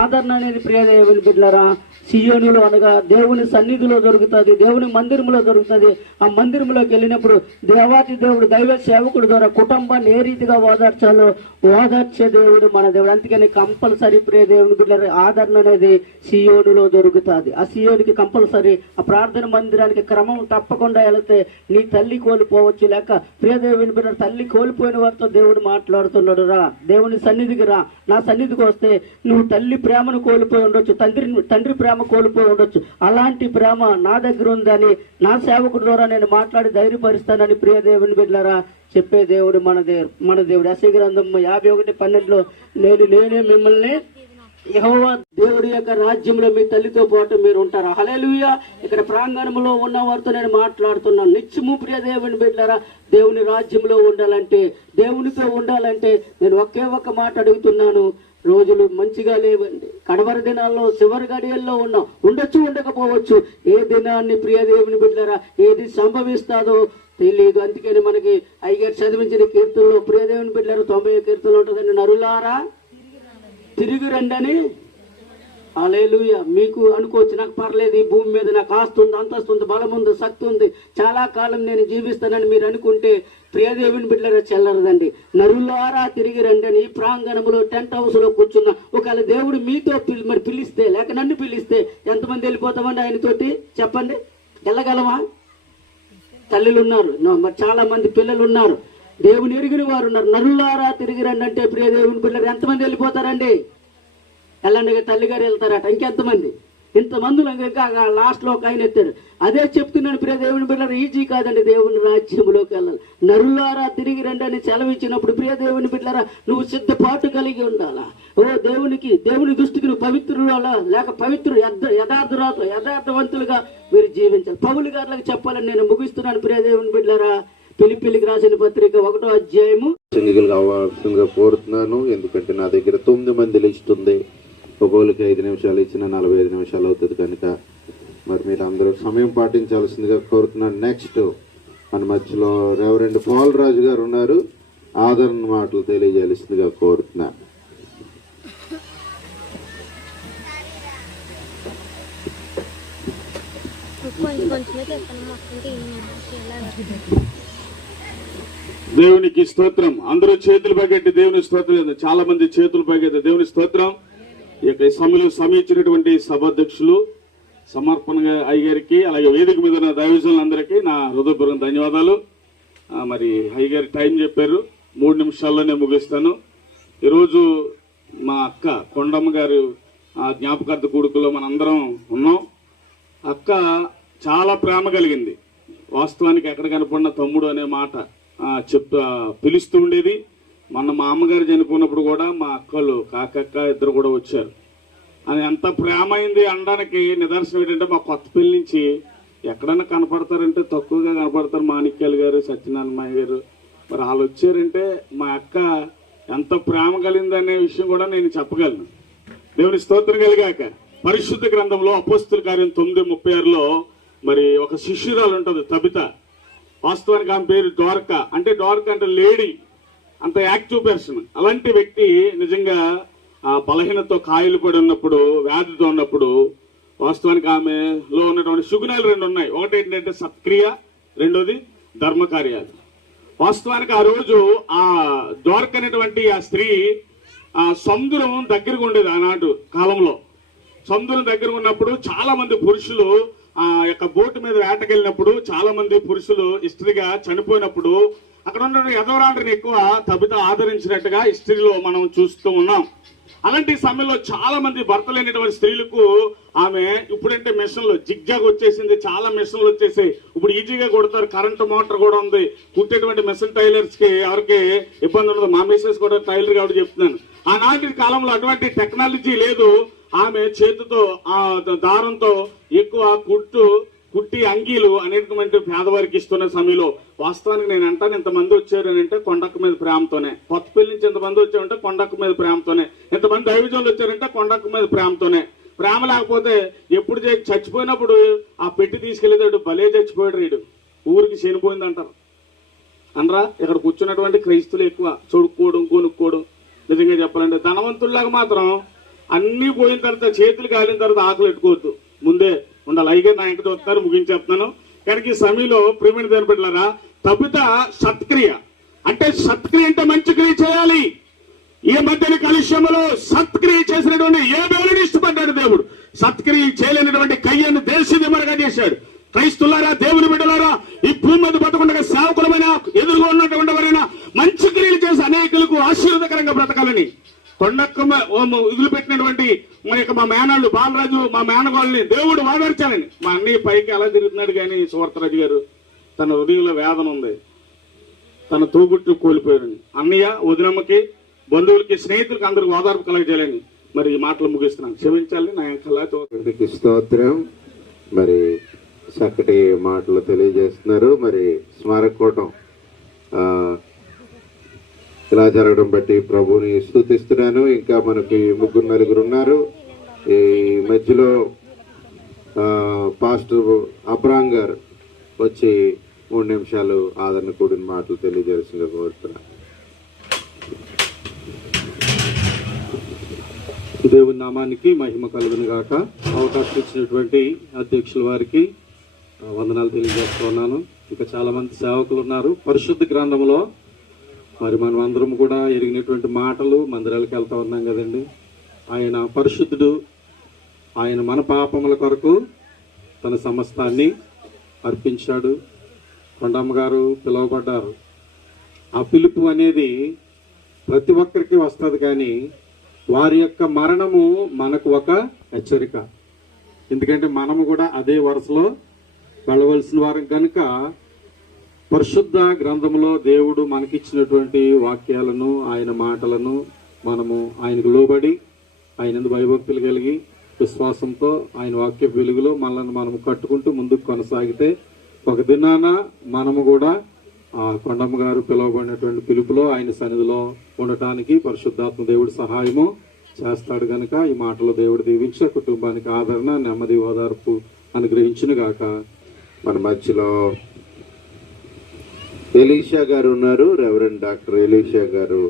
ఆదరణ అనేది ప్రియ దేవుని బిడ్డలారా సీయోనులో అనగా దేవుని సన్నిధిలో దొరుకుతుంది, దేవుని మందిరంలో దొరుకుతుంది. ఆ మందిరంలోకి వెళ్ళినప్పుడు దేవాతి దేవుడు దైవ సేవకుడు ద్వారా కుటుంబాన్ని ఏ రీతిగా ఓదార్చాలో ఓదార్చే దేవుడు మన దేవుడు. అందుకని కంపల్సరీ ప్రియ దేవుని బిడ్డలారా ఆదరణ అనేది సీయోనులో దొరుకుతుంది. ఆ సీయోనికి కంపల్సరీ ఆ ప్రార్థన మందిరానికి క్రమం తప్పకుండా వెళితే నీ తల్లి కోల్పోవచ్చు. లేక ప్రియ దేవుని బిడ్డ తల్లి కోల్పోయిన వారితో దేవుడు మాట్లాడుతున్నాడు, రా దేవుని సన్నిధికి రా, నా సన్నిధికి వస్తే నువ్వు తల్లి ప్రేమను కోల్పోయి ఉండొచ్చు, తండ్రి ప్రేమ కోల్పోయి ఉండొచ్చు, అలాంటి ప్రేమ నా దగ్గర ఉందని నా సేవకుడి ద్వారా నేను మాట్లాడి ధైర్యపరుస్తానని ప్రియ దేవుని బిడ్డలారా చెప్పే దేవుడు మన దేవుడు. యెషయా గ్రంథం 51:12 నేనే మిమ్మల్ని యెహోవా దేవుడి యొక్క రాజ్యంలో మీ తల్లితో పాటు మీరు ఉంటారా. హల్లెలూయా. ఇక్కడ ప్రాంగణంలో ఉన్న వారితో నేను మాట్లాడుతున్నాను. నిత్యము ప్రియ దేవుని బిడ్డలారా దేవుని రాజ్యంలో ఉండాలంటే దేవునితో ఉండాలంటే నేను ఒకే ఒక్క మాట అడుగుతున్నాను, రోజులు మంచిగా లేవండి, కడవరి దినాల్లో చివరి గడియల్లో ఉన్నాం, ఉండొచ్చు ఉండకపోవచ్చు. ఏ దినాన్ని ప్రియ దేవుని బిడ్డలారా ఏది సంభవిస్తాదో తెలియదు. అందుకని మనకి అయ్యగారు చదివించిన కీర్తనలో ప్రియ దేవుని బిడ్డలారా 90 కీర్తనలు ఉంటుందండి, నరులారా తిరిగి రండి అని. హల్లెలూయా. మీకు అనుకోవచ్చు నాకు పర్లేదు, ఈ భూమి మీద నాకు ఆస్తి ఉంది, అంతస్తు ఉంది, బలం ఉంది, శక్తి ఉంది, చాలా కాలం నేను జీవిస్తానని మీరు అనుకుంటే ప్రియదేవుని బిడ్డలారా చెల్లరదండి. నరులారా తిరిగి రండి అని ఈ ప్రాంగణంలో టెంట్ హౌస్ లో కూర్చున్న ఒకవేళ దేవుడు మీతో మరి పిలిస్తే లేక నన్ను పిలిస్తే ఎంతమంది వెళ్ళిపోతామండి ఆయనతోటి చెప్పండి? వెళ్ళగలమా? తల్లులు ఉన్నారు, మరి చాలా మంది పిల్లలు ఉన్నారు, దేవుని ఎరిగిన వారు ఉన్నారు. నరులారా తిరిగి రండి అంటే ప్రియ దేవుని బిడ్డలారా ఎంతమంది వెళ్ళిపోతారండి? వెళ్ళండి, తల్లిగారు వెళ్తారట. ఇంకెంతమంది? ఇంతమందిలో ఇంకా లాస్ట్ లో ఒక ఆయన ఎత్తారు. అదే చెప్తున్నాను ప్రియ దేవుని బిడ్డలారా ఈజీ కాదండి దేవుని రాజ్యంలోకి వెళ్ళాలి. నరులారా తిరిగి రండి అని సెలవిచ్చినప్పుడు ప్రియ దేవుని బిడ్డలారా నువ్వు సిద్ధపాటు కలిగి ఉండాలా. ఓ దేవుని దృష్టికి నువ్వు పవిత్రులా లేక యథార్థవంతులుగా మీరు జీవించాలి. పౌలు గారులకు చెప్పాలని నేను ముగిస్తున్నాను ప్రియ దేవుని బిడ్డలారా. ఫిలిప్పీలకు రాసిన పత్రిక 1వ అధ్యాయము కావాల్సిందిగా కోరుతున్నాను. ఎందుకంటే నా దగ్గర 9 మంది లిస్ట్ ఉంది. ఒక్కొక్కరికి 5 నిమిషాలు ఇచ్చిన 45 నిమిషాలు అవుతుంది కనుక మరి మీరు అందరూ సమయం పాటించాల్సిందిగా కోరుతున్నాను. నెక్స్ట్ మన మధ్యలో రెవరెండ్ పాల్ రాజు గారు ఉన్నారు, ఆదరణ మాటలు తెలియజేయాల్సిందిగా కోరుతున్నాను. దేవునికి స్తోత్రం. అందరూ చేతులు పైకెట్టి దేవుని స్తోత్రం. చాలా మంది చేతులు పైకెత్తి దేవుని స్తోత్రం. ఈ యొక్క సమయంలో సమయించినటువంటి సభాధ్యక్షులు సమర్పణ అయ్యగారికి అలాగే వేదిక మీద ఉన్న దైవజనులందరికీ నా హృదయపూర్వక ధన్యవాదాలు. మరి అయ్యగారి టైం చెప్పారు, 3 నిమిషాల్లోనే ముగిస్తాను. ఈరోజు మా అక్క కొండమ్మ గారు జ్ఞాపకార్థ కూడుకులో మనందరం ఉన్నాం. అక్క చాలా ప్రేమ కలిగింది. వాస్తవానికి ఎక్కడ కనపడిన తమ్ముడు అనే మాట పిలుస్తూ ఉండేది. మొన్న మా అమ్మగారు చనిపోయినప్పుడు కూడా మా అక్కలు కాకక్క ఇద్దరు కూడా వచ్చారు. అని ఎంత ప్రేమ అయింది అనడానికి నిదర్శనం ఏంటంటే మా కొత్తపల్లి నుంచి ఎక్కడన్నా కనపడతారంటే తక్కువగా కనపడతారు. మాణిక్యాలు గారు, సత్యనారాయణ గారు, మరి వాళ్ళు వచ్చారంటే మా అక్క ఎంత ప్రేమ కలిగిందనే విషయం కూడా నేను చెప్పగలను. దేవుని స్తోత్రం కలిగాక. పరిశుద్ధ గ్రంథంలో అపోస్తుల కార్యం 9:36లో మరి ఒక శిష్యురాలు ఉంటుంది తబిత. వాస్తవానికి ఆమె పేరు ద్వారక. అంటే ద్వారక అంటే లేడీ, అంత యాక్టివ్ పర్సన్. అలాంటి వ్యక్తి నిజంగా ఆ బలహీనతో కాయలు పడి ఉన్నప్పుడు, వ్యాధితో ఉన్నప్పుడు, వాస్తవానికి ఆమెలో ఉన్నటువంటి సుగుణాలు 2 ఉన్నాయి. ఒకటి ఏంటంటే సత్క్రియ, రెండోది ధర్మకార్యాలు. వాస్తవానికి ఆ రోజు ఆ ద్వారక అనేటువంటి ఆ స్త్రీ ఆ సముద్రం దగ్గరగా ఉండేది. ఆనాడు కాలంలో సముద్రం దగ్గర ఉన్నప్పుడు చాలా మంది పురుషులు ఆ యొక్క బోటు మీద వేటకెళ్ళినప్పుడు చాలా మంది పురుషులు హిస్టరీగా చనిపోయినప్పుడు అక్కడ ఉన్న ఎదవరాండ్రిని ఎక్కువ తబిత ఆదరించినట్టుగా హిస్టరీలో మనం చూస్తూ ఉన్నాం. అలాంటి సమయంలో చాలా మంది భర్త లేనటువంటి స్త్రీలకు ఆమె ఇప్పుడంటే మిషన్లు జిగ్జాగ్ వచ్చేసింది, చాలా మిషన్లు వచ్చేసాయి. ఇప్పుడు ఈజీగా కొడతారు, కరెంటు మోటార్ కూడా ఉంది. కుట్టేటువంటి మిషన్ టైలర్స్ కి ఎవరికి ఇబ్బంది ఉండదు. మా మిస్సెస్ కూడా టైలర్ కాబట్టి చెప్తున్నాను. ఆనాటి కాలంలో అటువంటి టెక్నాలజీ లేదు. ఆమె చేతితో ఆ దారంతో ఎక్కువ కుట్టి అంగీలు అనేకమంది పేదవారికి ఇస్తున్న సమయంలో వాస్తవానికి నేను అంటాను, ఇంతమంది వచ్చారు అని అంటే కొండక్క మీద ప్రేమతోనే. కొత్తపల్లి నుంచి ఎంతమంది వచ్చారంటే కొండక్క మీద ప్రేమతోనే. ఎంతమంది దైవజనులు వచ్చారంటే కొండక్క మీద ప్రేమతోనే. ప్రేమ లేకపోతే ఎప్పుడు చచ్చిపోయినప్పుడు ఆ పెట్టి తీసుకెళ్లేదాడు భలే చచ్చిపోయాడు రీడు, ఊరికి చనిపోయింది అంటారు అనరా. ఇక్కడ కూర్చున్నటువంటి క్రైస్తులు ఎక్కువ చొడుక్కోవడం, కొనుక్కోవడం. నిజంగా చెప్పాలంటే ధనవంతుల్లాగా మాత్రం అన్ని పోయిన తర్వాత, చేతులు కాలిన తర్వాత ఆకలి పెట్టుకోవద్దు, ముందే ఉండాలి. అయితే నా ఇంటికి వస్తున్నారు, ముగించేస్తున్నాను. కనుక ఈ సమయంలో ప్రేమిని దేనిపెట్టారా తబిత సత్క్రియ అంటే సత్క్రియ అంటే మంచి క్రియ చేయాలి. ఈ మధ్యన కలుష్యములో సత్క్రియ చేసినటువంటి ఏ దేవుడిని ఇష్టపడ్డాడు దేవుడు. సత్క్రియ చేయలేనటువంటి కయ్యను దేశదిమరగా చేశాడు. క్రైస్తులారా, దేవుని బిడ్డలారా, ఈ భూమి మీద బతకుండా సేవకులమైన ఎదురుగా ఉన్నటువంటి వారైనా మంచి క్రియలు చేసి అనేకులకు ఆశీర్వాదకరంగా బ్రతకాలని కొండక్క వదిలిపెట్టినటువంటి మా మేనళ్ళు బాలరాజు, మా మేనగోళ్ళని దేవుడు వాదార్చాలని. మా అన్నయ్య పైకి అలా తిరుగుతున్నాడు కానీ సువర్తరాజు గారు తన హృదయంలో వేదన ఉంది, తన తోబుట్టు కోల్పోయాడు. అన్నయ్య, వదినమ్మకి, బంధువులకి, స్నేహితులకి అందరికి ఓదార్పు కలగజేయాలని మరి ఈ మాటలు ముగిస్తున్నాను. క్షమించాలి నా కళతో. స్తోత్రం. మరి చక్కటి మాటలు తెలియజేస్తున్నారు. మరి స్మారక కూటం ఇలా జరగడం బట్టి ప్రభుని స్తుతిస్తున్నాను. ఇంకా మనకి 3-4 ఉన్నారు. ఈ మధ్యలో పాస్టర్ అబ్రాంగ్ గారు వచ్చి 3 నిమిషాలు ఆదరణ కూడిన మాటలు తెలియజేసిందిగా కోరుతున్నాను. దేవుని నామానికి మహిమ కలుగును గాక. అవకాశం ఇచ్చినటువంటి అధ్యక్షుల వారికి వందనాలు తెలియజేస్తున్నాను. ఇంకా చాలా మంది సేవకులు ఉన్నారు. పరిశుద్ధ గ్రంథంలో మరి మనం అందరం కూడా ఎరిగినటువంటి మాటలు, మందిరాలకు వెళ్తా ఉన్నాం కదండి. ఆయన పరిశుద్ధుడు. ఆయన మన పాపముల కొరకు తన సమస్తాన్ని అర్పించాడు. కొండమ్మ గారు పిలువబడ్డారు. ఆ పిలుపు అనేది ప్రతి ఒక్కరికి వస్తుంది, కానీ వారి యొక్క మరణము మనకు ఒక హెచ్చరిక. ఎందుకంటే మనము కూడా అదే వరుసలో వెళ్ళవలసిన వారం కనుక పరిశుద్ధ గ్రంథంలో దేవుడు మనకిచ్చినటువంటి వాక్యాలను, ఆయన మాటలను మనము ఆయనకు లోబడి, ఆయన భయభక్తులు కలిగి విశ్వాసంతో ఆయన వాక్య వెలుగులో మనల్ని మనము కట్టుకుంటూ ముందుకు కొనసాగితే ఒక దినాన మనము కూడా ఆ కొండమ్మ గారు పిలువబడినటువంటి పిలుపులో ఆయన సన్నిధిలో ఉండటానికి పరిశుద్ధాత్మ దేవుడి సహాయము చేస్తాడు. కనుక ఈ మాటలో దేవుడు దీవించిన కుటుంబానికి ఆదరణ, నెమ్మది, ఓదార్పు అనుగ్రహించును గాక. మన మధ్యలో ఎలీషా గారు ఉన్నారు. రెవరెండ్ డాక్టర్ ఎలీషా గారు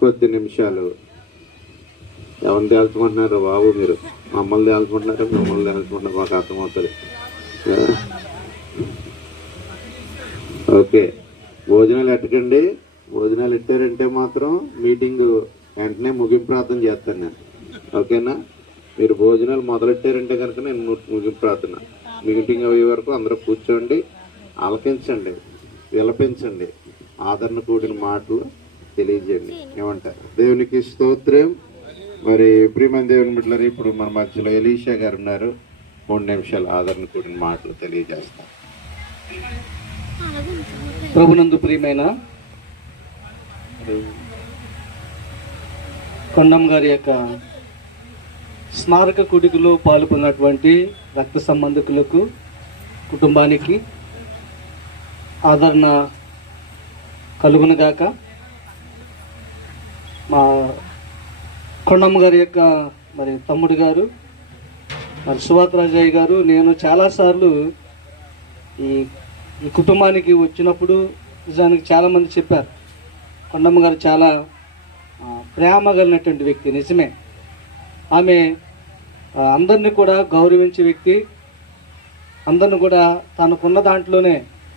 కొద్ది నిమిషాలు. ఎవరిని తేల్చుకుంటున్నారు బాబు? మీరు మమ్మల్ని తేల్చుకుంటున్నారా? మిమ్మల్ని తేల్చుకుంటున్నారు, మాకు అర్థమవుతుంది. ఓకే, భోజనాలు ఎట్టకండి. భోజనాలు ఎట్టారంటే మాత్రం మీటింగ్ వెంటనే ముగింపు ప్రార్థన చేస్తాను నేను. ఓకేనా? మీరు భోజనాలు మొదలెట్టారంటే కనుక నేను ముగింపు ప్రార్థన. మీటింగ్ అయ్యే వరకు అందరూ కూర్చోండి, ఆలకించండి, విలపించండి, ఆదరణ కూడిన మాటలు తెలియజేయండి. ఏమంటారు? దేవునికి స్తోత్రం. మరి ప్రియమైన దేవుని బిడ్డలారా, ఇప్పుడు మన మధ్యలో ఎలీషా గారు ఉన్నారు. 3 నిమిషాలు ఆదరణ కూడిన మాటలు తెలియజేస్తారు. ప్రభునందు ప్రియమైన కొండమ్మ గారి యొక్క స్మారక కూడికలో పాల్గొన్నటువంటి రక్త సంబంధికులకు కుటుంబానికి ఆదరణ కలుగునుగాక. మా కొండమ్మ గారి యొక్క మరి తమ్ముడు గారు మరి సువాత్ రాజయ్య గారు నేను చాలాసార్లు ఈ కుటుంబానికి వచ్చినప్పుడు నిజానికి చాలామంది చెప్పారు కొండమ్మ గారు చాలా ప్రేమ కలిగినటువంటి వ్యక్తి. నిజమే, ఆమె అందరినీ కూడా గౌరవించే వ్యక్తి, అందరిని కూడా తనకున్న దాంట్లోనే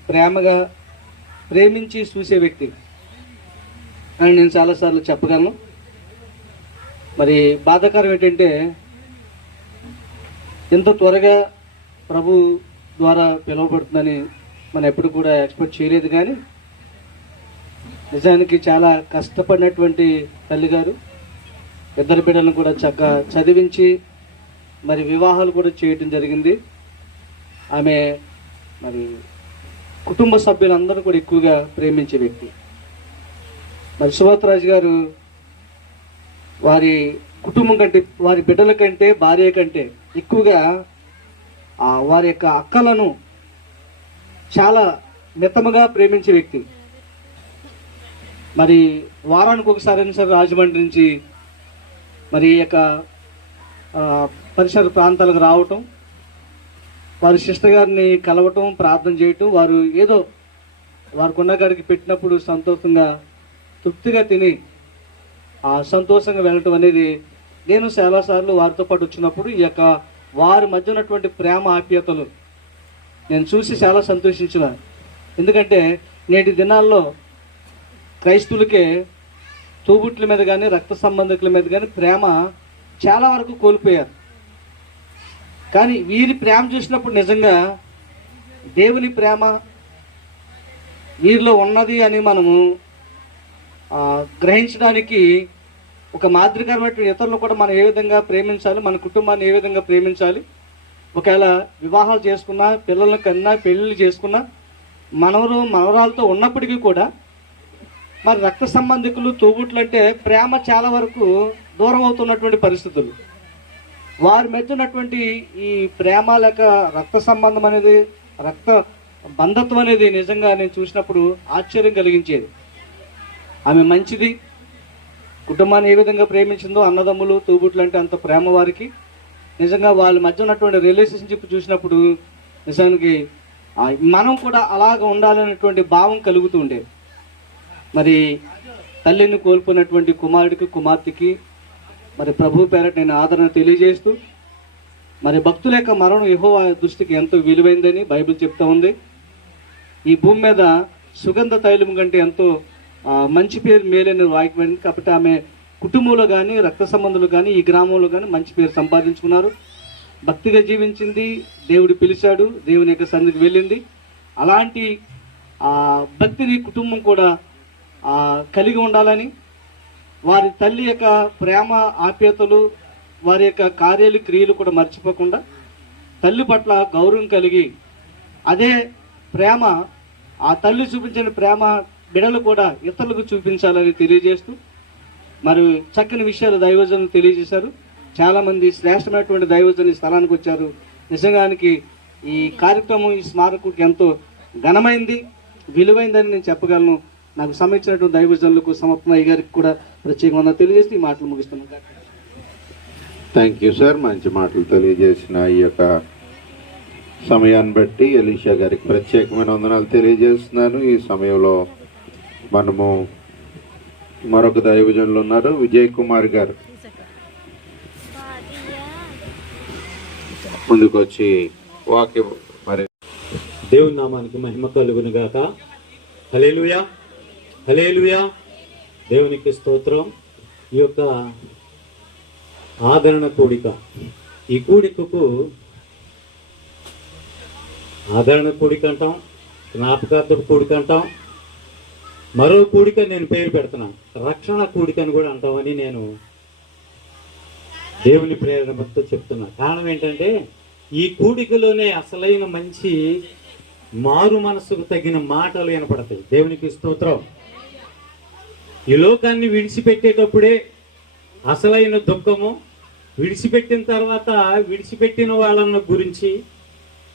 ప్రేమగా ప్రేమించి చూసే వ్యక్తి అని నేను చాలాసార్లు చెప్పగలను. మరి బాధాకరం ఏంటంటే ఎంత త్వరగా ప్రభు ద్వారా పిలువబడుతుందని మనం ఎప్పుడు కూడా ఎక్స్పెక్ట్ చేయలేదు. కానీ నిజానికి చాలా కష్టపడినటువంటి తల్లిగారు ఇద్దరు బిడ్డలను కూడా చక్కగా చదివించి మరి వివాహాలు కూడా చేయటం జరిగింది. ఆమె మరి కుటుంబ సభ్యులందరూ కూడా ఎక్కువగా ప్రేమించే వ్యక్తి. మరి సువాత్ రాజు గారు వారి కుటుంబం కంటే, వారి బిడ్డల కంటే, భార్య కంటే ఎక్కువగా వారి యొక్క అక్కలను చాలా మితముగా ప్రేమించే వ్యక్తి. మరి వారానికి ఒకసారి సరే రాజమండ్రి నుంచి మరి ఈ యొక్క పరిసర ప్రాంతాలకు రావటం, వారి సిస్టర్ గారిని కలవటం, ప్రార్థన చేయటం, వారు ఏదో వారికి ఉన్న గారికి పెట్టినప్పుడు సంతోషంగా తృప్తిగా తిని సంతోషంగా వెళ్ళటం అనేది నేను చాలాసార్లు వారితో పాటు వచ్చినప్పుడు ఈ యొక్క వారి మధ్య ఉన్నటువంటి ప్రేమ ఆప్యాయతలు నేను చూసి చాలా సంతోషించిన. ఎందుకంటే నేటి దినాల్లో క్రైస్తవులకే తోబుట్ల మీద కానీ రక్త సంబంధికుల మీద కానీ ప్రేమ చాలా వరకు కోల్పోయారు. కానీ వీరి ప్రేమ చూసినప్పుడు నిజంగా దేవుని ప్రేమ వీరిలో ఉన్నది అని మనము గ్రహించడానికి ఒక మాదిరికరమైన ఇతరులు కూడా మనం ఏ విధంగా ప్రేమించాలి, మన కుటుంబాన్ని ఏ విధంగా ప్రేమించాలి, ఒకవేళ వివాహాలు చేసుకున్నా, పిల్లలను కన్నా, పెళ్ళిళ్ళు చేసుకున్నా, మనవరాలతో ఉన్నప్పటికీ కూడా మరి రక్త సంబంధికులు తోబుట్లు అంటే ప్రేమ చాలా వరకు దూరం అవుతున్నటువంటి పరిస్థితులు. వారి మధ్య ఉన్నటువంటి ఈ ప్రేమ లేక రక్త సంబంధం అనేది, రక్త బంధత్వం అనేది నిజంగా నేను చూసినప్పుడు ఆశ్చర్యం కలిగించేది. ఆమె మంచిది, కుటుంబాన్ని ఏ విధంగా ప్రేమించిందో, అన్నదమ్ములు తోబుట్లు అంటే అంత ప్రేమ వారికి. నిజంగా వాళ్ళ మధ్య ఉన్నటువంటి రిలేషన్షిప్ చూసినప్పుడు నిజానికి మనం కూడా అలాగ ఉండాలనేటువంటి భావం కలుగుతూ ఉండేది. మరి తల్లిని కోల్పోయినటువంటి కుమారుడికి, కుమార్తెకి మరి ప్రభు పేరట నేను ఆదరణ తెలియజేస్తూ, మరి భక్తుల యొక్క మరణం యెహోవా దృష్టికి ఎంతో విలువైందని బైబిల్ చెప్తా ఉంది. ఈ భూమి మీద సుగంధ తైలం కంటే ఎంతో మంచి పేరు మేలైన వాక్యమైంది. కాబట్టి ఆమె కుటుంబంలో కానీ, రక్త సంబంధులు కానీ, ఈ గ్రామంలో కానీ మంచి పేరు సంపాదించుకున్నారు. భక్తిగా జీవించింది, దేవుడు పిలిచాడు, దేవుని యొక్క సన్నిధికి వెళ్ళింది. అలాంటి భక్తిని కుటుంబం కూడా కలిగి ఉండాలని, వారి తల్లి యొక్క ప్రేమ ఆప్యాయతలు, వారి యొక్క కార్యాలు, క్రియలు కూడా మర్చిపోకుండా తల్లి పట్ల గౌరవం కలిగి అదే ప్రేమ, ఆ తల్లి చూపించిన ప్రేమ బిడలు కూడా ఇతరులకు చూపించాలని తెలియజేస్తూ మరి చక్కని విషయాలు దైవజనులు తెలియజేశారు. చాలామంది శ్రేష్టమైనటువంటి దైవజనులు స్థలానికి వచ్చారు. నిజంగానికి ఈ కార్యక్రమం, ఈ స్మారకుడికి ఎంతో ఘనమైంది, విలువైందని నేను చెప్పగలను. నాకు సంబంధించినటువంటి దైవజనులకు, సమర్పణ గారికి కూడా ప్రత్యేకంగా తెలియజేసి ఈ మాటలు ముగిస్తున్నాను. Thank you sir. మంచి మాటలు తెలియజేసిన ఈ యొక్క సమయాన్ని బట్టి ఎలీషా గారికి ప్రత్యేకమైన వందనాలు తెలియజేస్తున్నాను. ఈ సమయంలో మనము మరొక దైవజనులు ఉన్నారు, విజయ్ కుమార్ గారు. ముందుకు వచ్చి వాక్యం మరి దేవుని నామానికి మహిమ కలుగును గాక. హల్లెలూయా, హల్లెలూయా. దేవునికి స్తోత్రం. ఈ యొక్క ఆదరణ కూడిక, ఈ కూడికకు ఆదరణ కూడిక అంటాం, జ్ఞాపకార్థ కూడిక అంటాం, మరో కూడిక నేను పేరు పెడుతున్నాను, రక్షణ కూడిక అని కూడా అంటామని నేను దేవుని ప్రేరణతో చెప్తున్నా. కారణం ఏంటంటే ఈ కూడికలోనే అసలైన మంచి మారు మనసుకు తగిన మాటలు వినపడతాయి. దేవునికి స్తోత్రం. ఈ లోకాన్ని విడిచిపెట్టేటప్పుడే అసలైన దుఃఖము, విడిచిపెట్టిన తర్వాత విడిచిపెట్టిన వాళ్ళని గురించి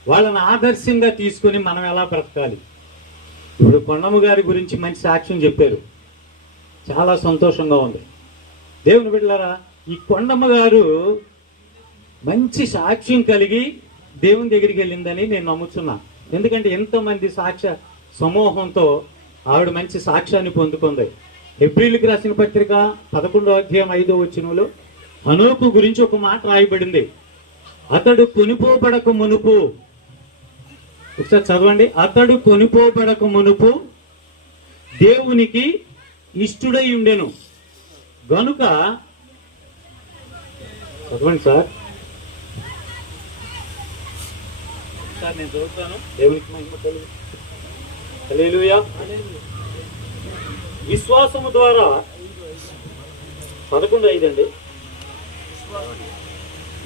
వాళ్ళని ఆదర్శంగా తీసుకొని మనం ఎలా బ్రతకాలి. ఇప్పుడు కొండమ్మ గారి గురించి మంచి సాక్ష్యం చెప్పారు, చాలా సంతోషంగా ఉంది. దేవుని బిడ్డలారా, ఈ కొండమ్మ గారు మంచి సాక్ష్యం కలిగి దేవుని దగ్గరికి వెళ్ళిందని నేను నమ్ముతున్నా. ఎందుకంటే ఎంతోమంది సాక్ష్య సమూహంతో ఆవిడ మంచి సాక్ష్యాన్ని పొందుకుంది. ఏప్రిల్కి రాసిన పత్రిక 11వ అధ్యాయం 5వ వచనంలో హనోకు గురించి ఒక మాట రాయబడింది. అతడు కొనిపోబడక మునుపు, ఒకసారి చదవండి, అతడు కొనిపోబడక మునుపు దేవునికి ఇష్టుడై ఉండెను గనుక, చదవండి సార్ నేను చదువుతాను. దేవునికి మహిమ కలుగు. హల్లెలూయా. విశ్వాసము ద్వారా 11:5 అండి.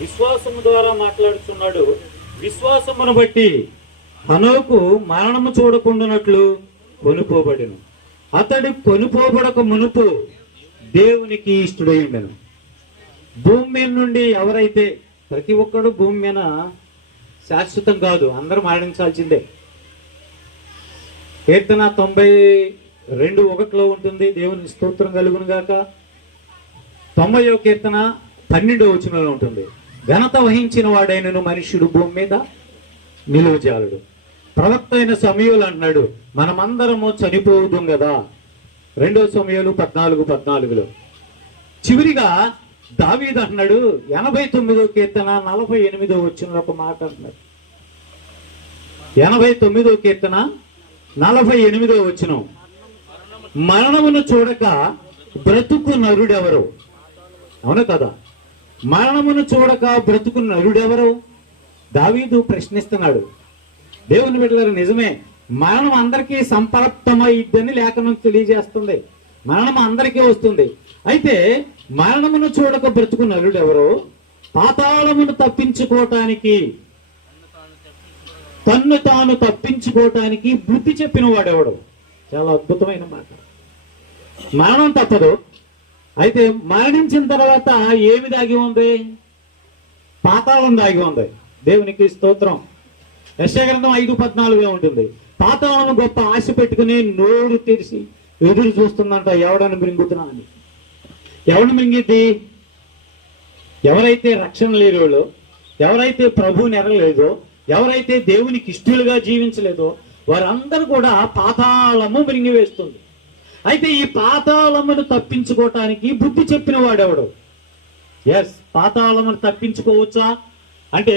విశ్వాసము ద్వారా మాట్లాడుతున్నాడు. విశ్వాసమును బట్టి హనోకు మరణము చూడకుండానట్లు కొనుపోబడెను. అతడు కొనుపోబడక మునుపు దేవునికి ఇష్టడై ఉండెను. భూమి మీద నుండి ఎవరైతే, ప్రతి ఒక్కడు భూమి మీద శాశ్వతం కాదు, అందరూ మరణించాల్సిందే. కీర్తన 92:1 ఉంటుంది, దేవుని స్తోత్రం కలుగును గాక. 90వ కీర్తన 12వ వచనంలో ఉంటుంది, ఘనత వహించిన వాడైనను మనుష్యుడు భూమి మీద నిలువజాలడు. ప్రవక్త అయిన సమూయేలు అంటున్నాడు, మనమందరము చనిపోవుదాం కదా, 2 సమూయేలు 14:14. చివరిగా దావీదు అంటున్నాడు 89వ కీర్తన 48వ వచనంలో ఒక మాట అంటున్నాడు. 89వ కీర్తన 48వ వచనం, మరణమును చూడక బ్రతుకు నరుడెవరు? అవును కదా, మరణమును చూడక బ్రతుకు నరుడెవరు? దావీదు ప్రశ్నిస్తున్నాడు. దేవుని బిడ్డలారా, నిజమే, మరణం అందరికీ సంపర్ప్తమైద్దని లేఖనం తెలియజేస్తుంది. మరణం అందరికీ వస్తుంది. అయితే మరణమును చూడక బ్రతుకు నరుడెవరో, పాతాళమును తప్పించుకోవటానికి, తన్ను తాను తప్పించుకోవటానికి బుద్ధి చెప్పిన వాడెవడు? చాలా అద్భుతమైన మాట. మరణం తప్పదు. అయితే మరణించిన తర్వాత ఏమి దాగి ఉంది? పాతాళం దాగి ఉంది. దేవునికి స్తోత్రం. యెషయా గ్రంథం 5:14 ఉంటుంది, పాతాళం గొప్ప ఆశ పెట్టుకుని నోరు తెరిచి ఎదురు చూస్తుందంట, ఎవడని మృంగుతున్నా అని. ఎవడు మింగిద్ది? ఎవరైతే రక్షణ లేనివాళ్ళు, ఎవరైతే ప్రభువుని ఎరగలేదో, ఎవరైతే దేవునికి ఇష్టలుగా జీవించలేదో వారందరూ కూడా పాతాళము మింగివేస్తుంది. అయితే ఈ పాతాళమును తప్పించుకోవటానికి బుద్ధి చెప్పిన వాడెవడు? ఎస్, పాతాళమును తప్పించుకోవచ్చా అంటే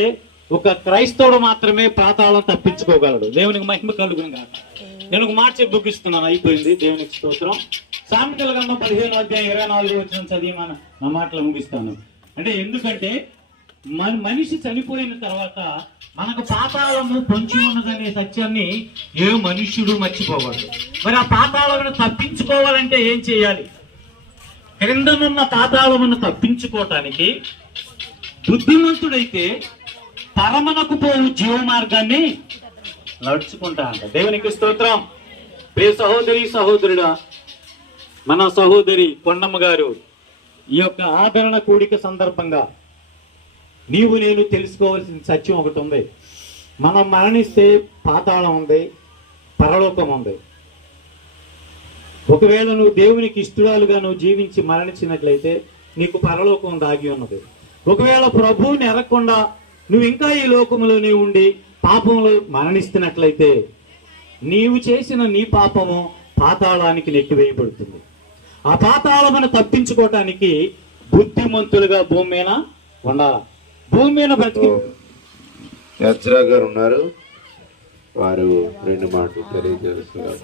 ఒక క్రైస్తవుడు మాత్రమే పాతాళం తప్పించుకోగలడు. దేవునికి మహిమ కలుగును గాక. నేను ఒక మాట చెప్పి ముగిస్తున్నాను, అయిపోయింది. దేవునికి స్తోత్రం. సామెతల గ్రంథం 15వ అధ్యాయం 24వ వచనం చదివి నా మాటలు ముగిస్తాను. అంటే ఎందుకంటే మనిషి చనిపోయిన తర్వాత మనకు పాతాళము పొంచి ఉన్నదనే సత్యాన్ని ఏ మనుష్యుడు మర్చిపోవాలి. మరి ఆ పాతాళమును తప్పించుకోవాలంటే ఏం చేయాలి? క్రిందనున్న పాతాళమును తప్పించుకోవటానికి బుద్ధిమంతుడైతే పరమనకు పోవు జీవ మార్గాన్ని నడుచుకుంటా అంట. దేవునికి స్తోత్రం. ప్రియ సహోదరి సహోదరుడా, మన సహోదరి కొండమ్మ గారు ఈ యొక్క ఆదరణ కూడిక సందర్భంగా నీవు నేను తెలుసుకోవాల్సిన సత్యం ఒకటి ఉంది. మనం మరణిస్తే పాతాళం ఉంది, పరలోకం ఉంది. ఒకవేళ నువ్వు దేవునికి ఇష్టరాలుగా నువ్వు జీవించి మరణించినట్లయితే నీకు పరలోకం దాగి ఉన్నది. ఒకవేళ ప్రభువుని ఎరగకుండా నువ్వు ఇంకా ఈ లోకంలోనే ఉండి పాపంలో మరణిస్తున్నట్లయితే నీవు చేసిన నీ పాపము పాతాళానికి నెట్టివేయబడుతుంది. ఆ పాతాళమును తప్పించుకోవటానికి బుద్ధిమంతులుగా భూమి మీద ఉండాలి. భూమి మీద బ్రతికి యాత్రా గారు ఉన్నారు, వారు 2 మాటలు తెలియజేస్తున్నారు.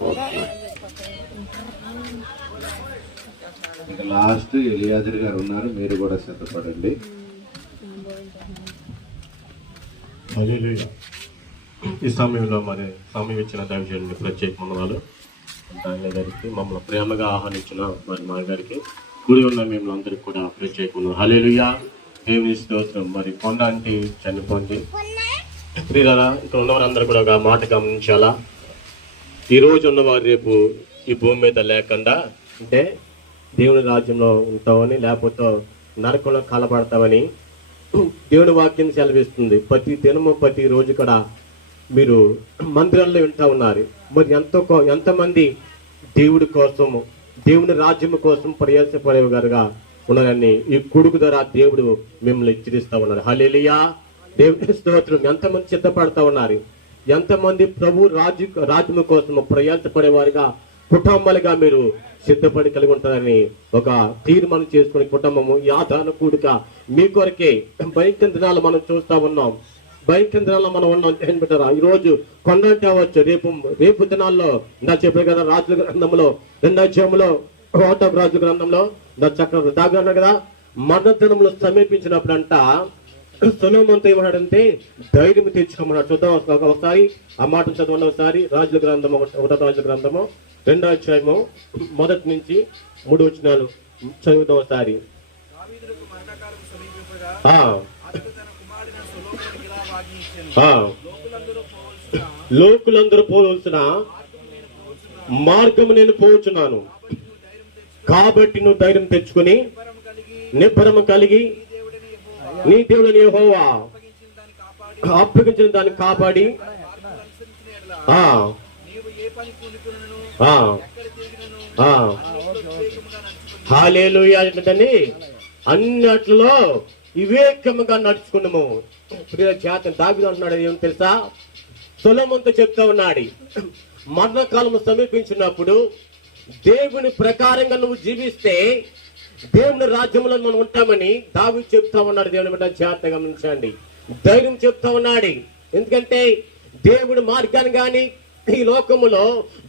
ఇంకా లాస్ట్ ఎలియాజర్ గారు ఉన్నారు, మీరు కూడా సిద్ధపడండి. హల్లెలూయా. ఈ సమయంలో మరి సమయం ఇచ్చిన దైవజనుడికి ప్రత్యేక వందనాలు. ఆయన గారికి మమ్మల్ని ప్రేమగా ఆహ్వానించిన మరి మా గారికి కూడి ఉన్న మేము అందరికి కూడా ప్రత్యేక వందనాలు. హల్లెలూయా. దేవుని స్తోత్రం. మరి కొండ అంటే చనిపోయింది. ప్రియులారా, ఇక్కడ ఉన్నవారందరూ కూడా ఒక మాట గమనించాలా. ఈ రోజు ఉన్నవారు రేపు ఈ భూమి మీద లేకుండా, అంటే దేవుని రాజ్యంలో ఉంటామని, లేకపోతే నరకంలో కాలబడతామని దేవుని వాక్యం సెలవిస్తుంది. ప్రతి దినము ప్రతి రోజు కూడా మీరు మందిరాల్లో వింటా ఉన్నారు. మరి ఎంతమంది దేవుడి కోసము దేవుని రాజ్యం కోసం ప్రయాసపడేవారుగా ఉన్నారని ఈ కొడుకు ద్వారా దేవుడు మిమ్మల్ని హెచ్చరిస్తా ఉన్నారు. హల్లెలూయా, దేవుని స్తోత్రం. ఎంతమంది సిద్ధపడతా ఉన్నారు, ఎంతమంది ప్రభు రాజ్యం కోసం ప్రయాసపడేవారుగా కుటుంబాలుగా మీరు సిద్ధపడి కలిగి ఉంటారని ఒక తీర్మానం చేసుకుని కుటుంబము ఈ ఆధార కూడిక మీ కొరకే భయంకర దినాలు మనం చూస్తా ఉన్నాం. భయంకర దినాల్లో మనం ఉన్నాం. ఏం పెట్టారా ఈరోజు కొండంటే అవ్వచ్చు, రేపు దినాల్లో నా చెప్పే కదా రాజుల గ్రంథంలో 2వ అధ్యాయంలో రాజు గ్రంథంలో చక్ర దాగా కదా మరణ దినంలో సమీపించినప్పుడు అంట సొలొమోనుతో ఏమన్నాడంటే ధైర్యం తెచ్చుకోమన్నాడు. చూద్దాం ఒకసారి ఆ మాట చదవండి. ఒకసారి రాజుల గ్రంథము 1వ రాజుల గ్రంథము 2వ అధ్యాయము 1 నుంచి 3 వచనాలు చదువుతాం ఒకసారి. లోకులందరూ పోవలసిన మార్గము నేను పోవచ్చున్నాను, కాబట్టి నువ్వు ధైర్యం తెచ్చుకుని నిబ్బరము కలిగి నీ దేవుడిని యెహోవా అప్పగించిన దాన్ని కాపాడి హల్లెలూయా ఏంటండి అన్నిట్లో వివేకముగా నడుచుకున్నాము. ప్రియ జాతం దావీదు అంటున్నాడు ఏం తెలుసా, సొలొమోనుతో చెప్తా ఉన్నాడు, మరణకాలం సమీపించినప్పుడు దేవుని ప్రకారంగా నువ్వు జీవిస్తే దేవుని రాజ్యంలో మనం ఉంటామని దావీదు చెప్తా ఉన్నాడు. దేవుని బిడ్డ జాగ్రత్తగా గమనించండి, ధైర్యం చెప్తా ఉన్నాడు. ఎందుకంటే దేవుడి మార్గాన్ని గాని ఈ లోకములో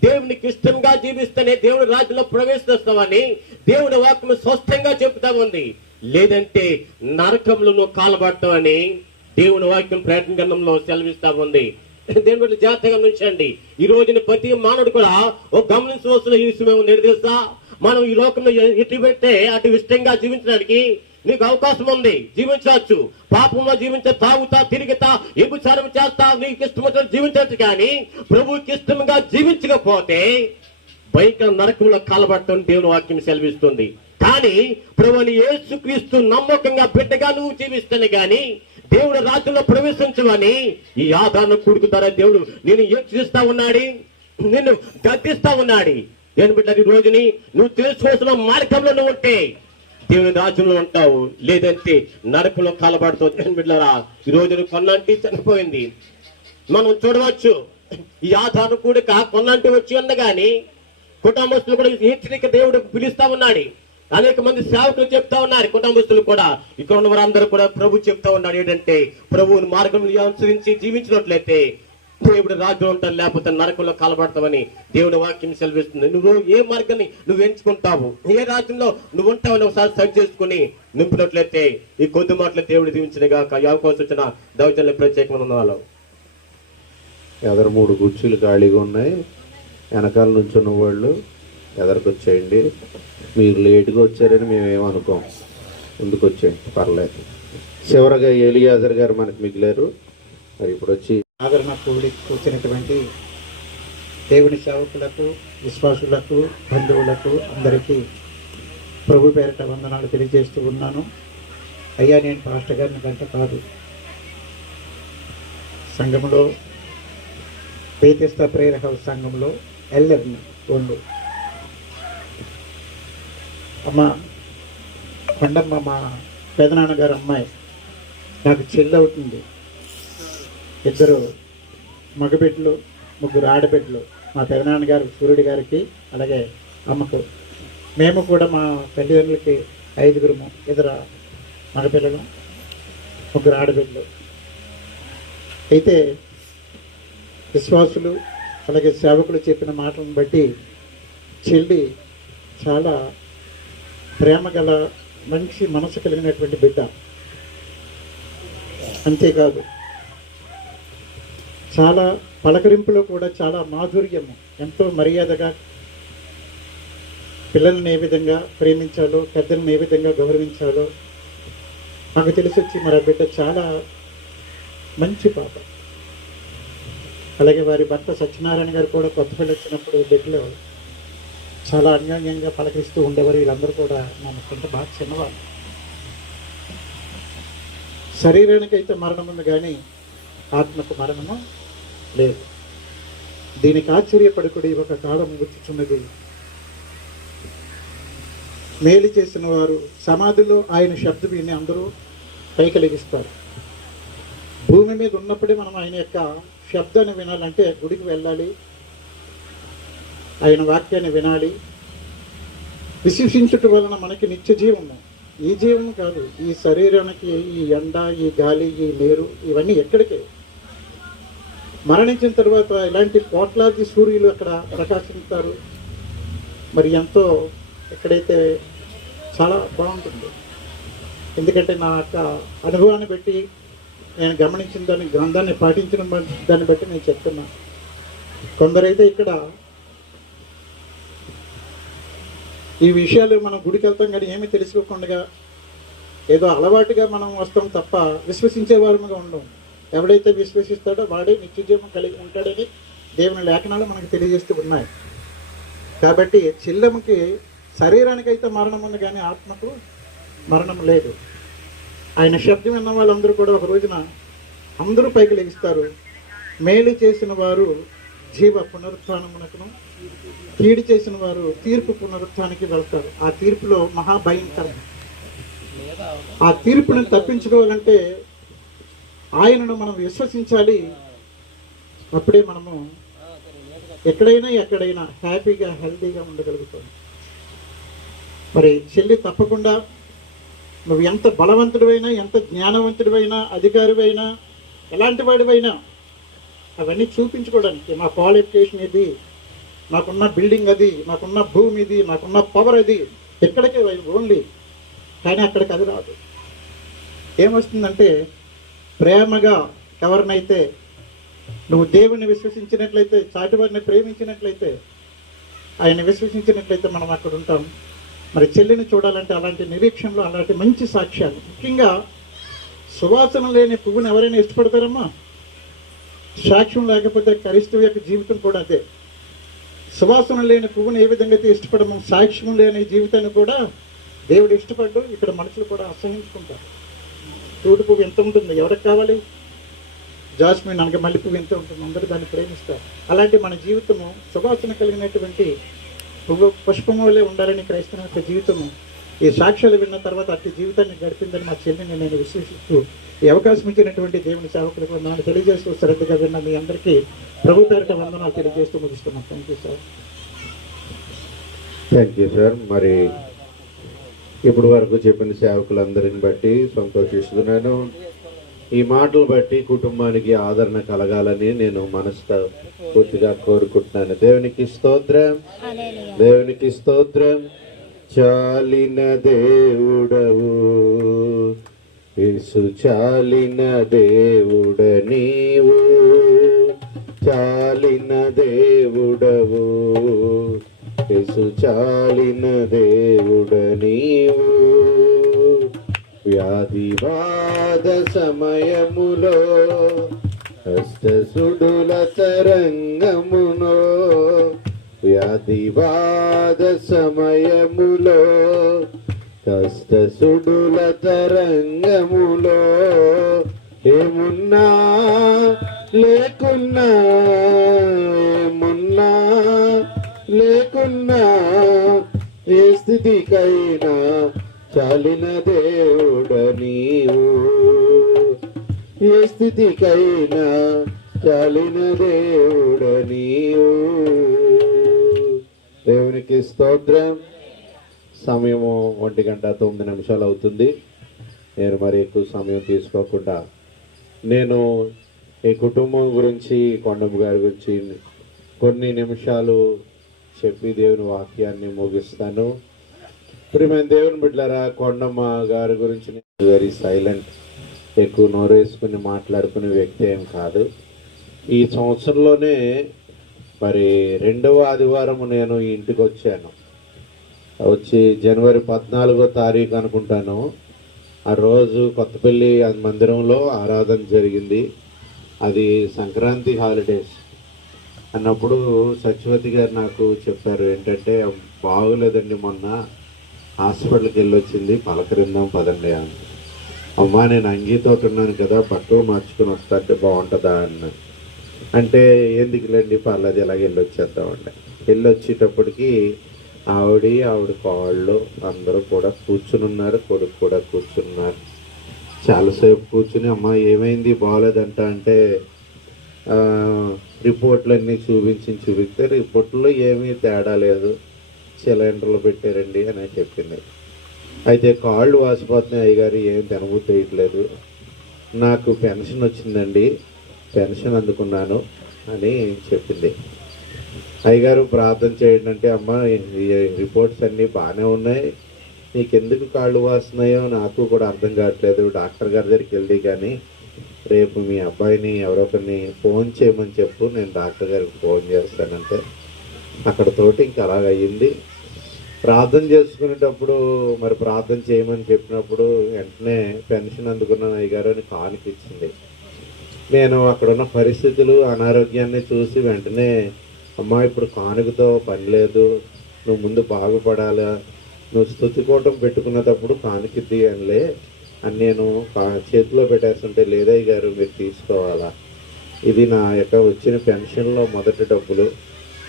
దేవునికి ఇష్టంగా జీవిస్తేనే దేవుని రాజ్యంలో ప్రవేశిస్తామని దేవుని వాక్యం స్పష్టంగా చెప్తా ఉంది. లేదంటే నరకంలో నువ్వు కాలబడతావని దేవుని వాక్యం ప్రకటన గ్రంథంలో సెలవిస్తా ఉంది. దేవుని బిడ్డ జాగ్రత్తగా గమనించండి. ఈ రోజున ప్రతి మానవుడు కూడా ఒక గమనించవలసిన విషయం ఉంది. తెలుసా, మనం ఈ లోకంలో ఎటు పెట్టే అటు ఇష్టంగా జీవించడానికి నీకు అవకాశం ఉంది, జీవించవచ్చు. పాపంలో జీవించే, తాగుతా, తిరిగితా, వ్యభిచారం చేస్తా, నీకు ఇష్టం జీవించవచ్చు. కానీ ప్రభువుకి ఇష్టంగా జీవించకపోతే భయంకర నరకంలో కాలబడతాం దేవుని వాక్యం సెలవిస్తుంది. కానీ ప్రభువుని యేసుక్రీస్తు నమ్మకంగా బిడ్డగా నువ్వు జీవిస్తానే గాని దేవుడు రాజ్యంలో ప్రవేశించవని ఈ ఆధారణ కొడుకు ద్వారా దేవుడు నేను హెచ్చరిస్తా ఉన్నాడు, నిన్ను గద్దిస్తా ఉన్నాడు. దేని బిడ్డ ఈ రోజుని నువ్వు తెలుసుకోవాల్సిన మార్గంలో నువ్వు ఉంటే దేవుని రాజ్యంలో ఉంటావు, లేదంటే నరకంలో కాలబడతావు. దేని బిడ్డరా ఈ రోజు కొన్నంటి చనిపోయింది మనం చూడవచ్చు. ఈ ఆధారణ కూడిక కొన్నంటి వచ్చి ఉండగాని కుటుంబస్తులు కూడా హెచ్చరిక దేవుడు పిలుస్తా ఉన్నాడు. అనేక మంది సేవకులు చెప్తా ఉన్నారు, కుటుంబస్తులు కూడా ఇక్కడ ఉన్న వారందరూ కూడా ప్రభు చెప్తా ఉన్నాడు ఏంటంటే ప్రభువుని మార్గం అనుసరించి జీవించినట్లయితే దేవుడు రాజ్యం ఉంటారు, లేకపోతే నరకంలో కాలబడతామని దేవుని వాక్యం సెలవిస్తుంది. నువ్వు ఏ మార్గాన్ని నువ్వు ఎంచుకుంటావు, ఏ రాజ్యంలో నువ్వు ఉంటావని ఒకసారి సరి చేసుకుని నింపినట్లయితే ఈ కొద్ది మాటలు దేవుడు దీవించగా అవకాశం వచ్చిన దైవజనుల ప్రత్యేకమైన వాళ్ళు. ఎదరు 3 కుర్చీలు ఖాళీగా ఉన్నాయి, వెనకాల నుంచి ఉన్న వాళ్ళు ఎదరికి వచ్చేయండి. మీరు లేటుగా వచ్చారని మేమేమనుకోం, ముందుకు వచ్చేయండి, పర్లేదు. చివరగా ఎలియాజర్ గారు మనకు మిగిలారు. మరి ఇప్పుడు వచ్చి ఆదరణ కూర్చున్నటువంటి దేవుని సేవకులకు, విశ్వాసులకు, బంధువులకు అందరికీ ప్రభు పేరిట వందనాలు తెలియజేస్తూ ఉన్నాను. అయ్యా, నేను పాస్టర్ గారిని గంట కాదు, సంఘంలో బేతెస్తా ప్రేయర్ హౌస్ సంఘంలో ఎల్లర్ని ఓన్లు. అమ్మ కొండమ్మ మా పెదనాన్నగారు అమ్మాయి నాకు చెల్లి అవుతుంది. 2 మగబిడ్డలు, 3 ఆడబిడ్డలు. మా పెదనాన్నగారు సూర్యుడి గారికి, అలాగే అమ్మకు. మేము కూడా మా తల్లిదండ్రులకి 5గురు, 2 మగపిల్లలు, 3 ఆడబిడ్డలు. అయితే విశ్వాసులు అలాగే సేవకులు చెప్పిన మాటలను బట్టి చెల్లి చాలా ప్రేమ గల మంచి మనసు కలిగినటువంటి బిడ్డ. అంతేకాదు చాలా పలకరింపులో కూడా చాలా మాధుర్యము, ఎంతో మర్యాదగా పిల్లల్ని ఏ విధంగా ప్రేమించాలో, పెద్దలను ఏ విధంగా గౌరవించాలో మాకు తెలిసొచ్చి మరి ఆ బిడ్డ చాలా మంచి పాప. అలాగే వారి భర్త సత్యనారాయణ గారు కూడా కొత్త పిల్లలు వచ్చినప్పుడు బిడ్డలో చాలా అన్యోన్యంగా పలకరిస్తూ ఉండేవారు. వీళ్ళందరూ కూడా నమ్మకంటే బాగా చిన్నవాళ్ళు. శరీరానికైతే మరణం ఉంది కానీ ఆత్మకు మరణము లేదు. దీనికి ఆశ్చర్యపడుకుడి, ఒక కాలం వచ్చుచున్నది, మేలు చేసిన వారు సమాధిలో ఆయన శబ్దం విని అందరూ పైకి లెగిస్తారు. భూమి మీద ఉన్నప్పుడే మనం ఆయన యొక్క శబ్దాన్ని వినాలంటే గుడికి వెళ్ళాలి, ఆయన వాక్యాన్ని వినాలి. విశ్వసించుట వలన మనకి నిత్య జీవం. ఈ జీవం కాదు, ఈ శరీరానికి ఈ ఎండ, ఈ గాలి, ఈ నీరు ఇవన్నీ ఎక్కడికే. మరణించిన తర్వాత ఇలాంటి కోట్లాది సూర్యులు అక్కడ ప్రకాశిస్తారు. మరి ఎంతో ఎక్కడైతే చాలా బాగుంటుంది. ఎందుకంటే నా యొక్క అనుభవాన్ని బట్టి, నేను గమనించిన దాన్ని, గ్రంథాన్ని పాటించిన దాన్ని బట్టి నేను చెప్తున్నా. కొందరైతే ఇక్కడ ఈ విషయాలు మనం గుడికి వెళ్తాం కానీ ఏమీ తెలుసుకోకుండా ఏదో అలవాటుగా మనం వస్తాం తప్ప విశ్వసించే వారముగా ఉండం. ఎవడైతే విశ్వసిస్తాడో వాడే నిత్యజీవం కలిగి ఉంటాడని దేవుని లేఖనాలు మనకు తెలియజేస్తూ ఉన్నాయి. కాబట్టి చెల్లెమ్మకి శరీరానికైతే మరణం ఉంది కానీ ఆత్మకు మరణం లేదు. ఆయన శబ్దం విన్న వాళ్ళందరూ కూడా ఒక రోజున అందరూ పైకి లెగిస్తారు. మేలు చేసిన వారు జీవ పునరుత్థానమునకును, కీడు చేసిన వారు తీర్పు పునరుత్థానికి వెళ్తారు. ఆ తీర్పులో మహాభయంకరం. ఆ తీర్పును తప్పించుకోవాలంటే ఆయనను మనం విశ్వసించాలి. అప్పుడే మనము ఎక్కడైనా హ్యాపీగా, హెల్తీగా ఉండగలుగుతాం. మరి చెల్లి తప్పకుండా నువ్వు ఎంత బలవంతుడివైనా, ఎంత జ్ఞానవంతుడివైనా, అధికారివైనా, ఎలాంటి వాడివైనా అవన్నీ చూపించుకోవడానికి మా క్వాలిఫికేషన్ ఇది, నాకున్న బిల్డింగ్ అది, నాకున్న భూమి ఇది, నాకున్న పవర్ అది, ఎక్కడికే ఓన్లీ. కానీ అక్కడికి అది రాదు. ఏమొస్తుందంటే ప్రేమగా ఎవరినైతే నువ్వు దేవుని విశ్వసించినట్లయితే, చాటివారిని ప్రేమించినట్లయితే, ఆయన విశ్వసించినట్లయితే మనం అక్కడ ఉంటాం. మరి చెల్లిని చూడాలంటే అలాంటి నిరీక్షణలు, అలాంటి మంచి సాక్ష్యాలు. ముఖ్యంగా సువాసన లేని పువ్వును ఎవరైనా ఇష్టపడతారమ్మా? సాక్ష్యం లేకపోతే క్రైస్తవ యొక్క జీవితం కూడా అదే. సువాసన లేని పువ్వును ఏ విధంగా అయితే ఇష్టపడము, సాక్ష్యం లేని జీవితాన్ని కూడా దేవుడు ఇష్టపడ్డు. ఇక్కడ మనుషులు కూడా అసహించుకుంటారు. తూడు పువ్వు ఎంత ఉంటుంది, ఎవరికి కావాలి? జాస్మిన్ అనగా మల్లె పువ్వు ఎంత ఉంటుంది, అందరూ దాన్ని ప్రేమిస్తారు. అలాంటి మన జీవితము సువాసన కలిగినటువంటి పువ్వు పుష్పము వల్లే ఉండాలని క్రైస్తవ యొక్క జీవితము ఈ సాక్ష్యాలు విన్న తర్వాత అట్టి జీవితాన్ని గడిపిందని మా చెల్లిని నేను విశ్వసిస్తూ ఈ అవకాశం ఇచ్చినటువంటి దేవుని సేవకులకు నన్ను తెలియజేస్తూ శ్రద్ధగా విన్న మీ అందరికీ ప్రభు పేరిట వందనాలు తెలియజేస్తూ ముగిస్తున్నాం. Thank you sir. Thank you sir. మరి ఇప్పుడు వరకు చెప్పిన సేవకులందరిని బట్టి సంతోషిస్తున్నాను. ఈ మాటలు బట్టి కుటుంబానికి ఆదరణ కలగాలని నేను మనసుతో పూర్తిగా కోరుకుంటున్నాను. దేవునికి స్తోత్రం, దేవునికి స్తోత్రం. చాలిన దేవుడవు యేసు, చాలిన దేవుడ నీవు, చాలిన దేవుడవు యేసు, చాలిన దేవుడ నీవు. వ్యాధివాద సమయములో కష్టసుడుల తరంగములో, వ్యాధివాద సమయములో కష్టసుడుల తరంగములో, ఏమున్నా లేకున్నా, ఏమున్నా లేకున్నా, ఏ స్థితికైనా చాలిన దేవుడ నీవు, ఏ స్థితికైనా చాలిన దేవుడ నీవు. దేవునికి స్తోత్రం. సమయము 1:09 అవుతుంది. నేను మరి ఎక్కువ సమయం తీసుకోకుండా నేను ఈ కుటుంబం గురించి, కొండమ్మ గారి గురించి కొన్ని నిమిషాలు చెప్పి దేవుని వాక్యాన్ని ముగిస్తాను. ప్రియమైన దేవుని బిడ్డలారా, కొండమ్మ గారి గురించి వెరీ సైలెంట్, ఎక్కువ నోరేసుకుని మాట్లాడుకునే వ్యక్తి ఏం కాదు. ఈ సంవత్సరంలోనే మరి 2వ ఆదివారం నేను ఈ ఇంటికి వచ్చాను. వచ్చి జనవరి 14వ తారీఖు అనుకుంటాను. ఆ రోజు కొత్తపల్లి మందిరంలో ఆరాధన జరిగింది. అది సంక్రాంతి హాలిడేస్ అన్నప్పుడు సత్యవతి గారు నాకు చెప్పారు ఏంటంటే, బాగోలేదండి, మొన్న హాస్పిటల్కి వెళ్ళి వచ్చింది, పలకరిందాం పదండి అని. అమ్మా నేను అంగీతోటి ఉన్నాను కదా, బట్టలు మార్చుకుని వస్తాంటే బాగుంటుందా అన్నాను. అంటే ఎందుకులేండి పర్లేదు ఇలాగ వెళ్ళొచ్చేద్దామండి. వెళ్ళొచ్చేటప్పటికి ఆవిడ కాళ్ళు అందరూ కూడా కూర్చుని ఉన్నారు, కొడుకు కూడా కూర్చున్నారు. చాలాసేపు కూర్చుని అమ్మ ఏమైంది బాగోలేదంట అంటే రిపోర్ట్లు అన్నీ చూపిస్తే రిపోర్ట్లో ఏమీ తేడా లేదు, సిలిండర్లు పెట్టారండి అని చెప్పింది. అయితే కాళ్ళు వాసిపోతున్నాయి అయ్యగారు, ఏం తినబుద్ధి వేయట్లేదు, నాకు పెన్షన్ వచ్చిందండి, పెన్షన్ అందుకున్నాను అని చెప్పింది. అయ్యగారు ప్రార్థన చేయండి అంటే అమ్మ ఈ రిపోర్ట్స్ అన్నీ బాగానే ఉన్నాయి, నీకెందుకు కాళ్ళు వాస్తున్నాయో నాకు కూడా అర్థం కావట్లేదు, డాక్టర్ గారి దగ్గరికి వెళ్ళి కానీ రేపు మీ అబ్బాయిని ఎవరొకరిని ఫోన్ చేయమని చెప్పు, నేను డాక్టర్ గారికి ఫోన్ చేస్తానంటే అక్కడతోటి ఇంకా అలాగ అయ్యింది. ప్రార్థన చేసుకునేటప్పుడు మరి ప్రార్థన చేయమని చెప్పినప్పుడు వెంటనే పెన్షన్ అందుకున్నాను అయ్యగారు అని కానుక ఇచ్చింది. నేను అక్కడున్న పరిస్థితులు అనారోగ్యాన్ని చూసి వెంటనే అమ్మా ఇప్పుడు కానుకతో పని లేదు, నువ్వు ముందు బాగుపడాలా, నువ్వు స్తుతికోటం పెట్టుకున్నప్పుడు కానుకిద్ది అనిలే అని నేను చేతిలో పెట్టేస్తుంటే లేదయ్య గారు మీరు తీసుకోవాలా, ఇది నా యొక్క వచ్చిన పెన్షన్లో మొదటి డబ్బులు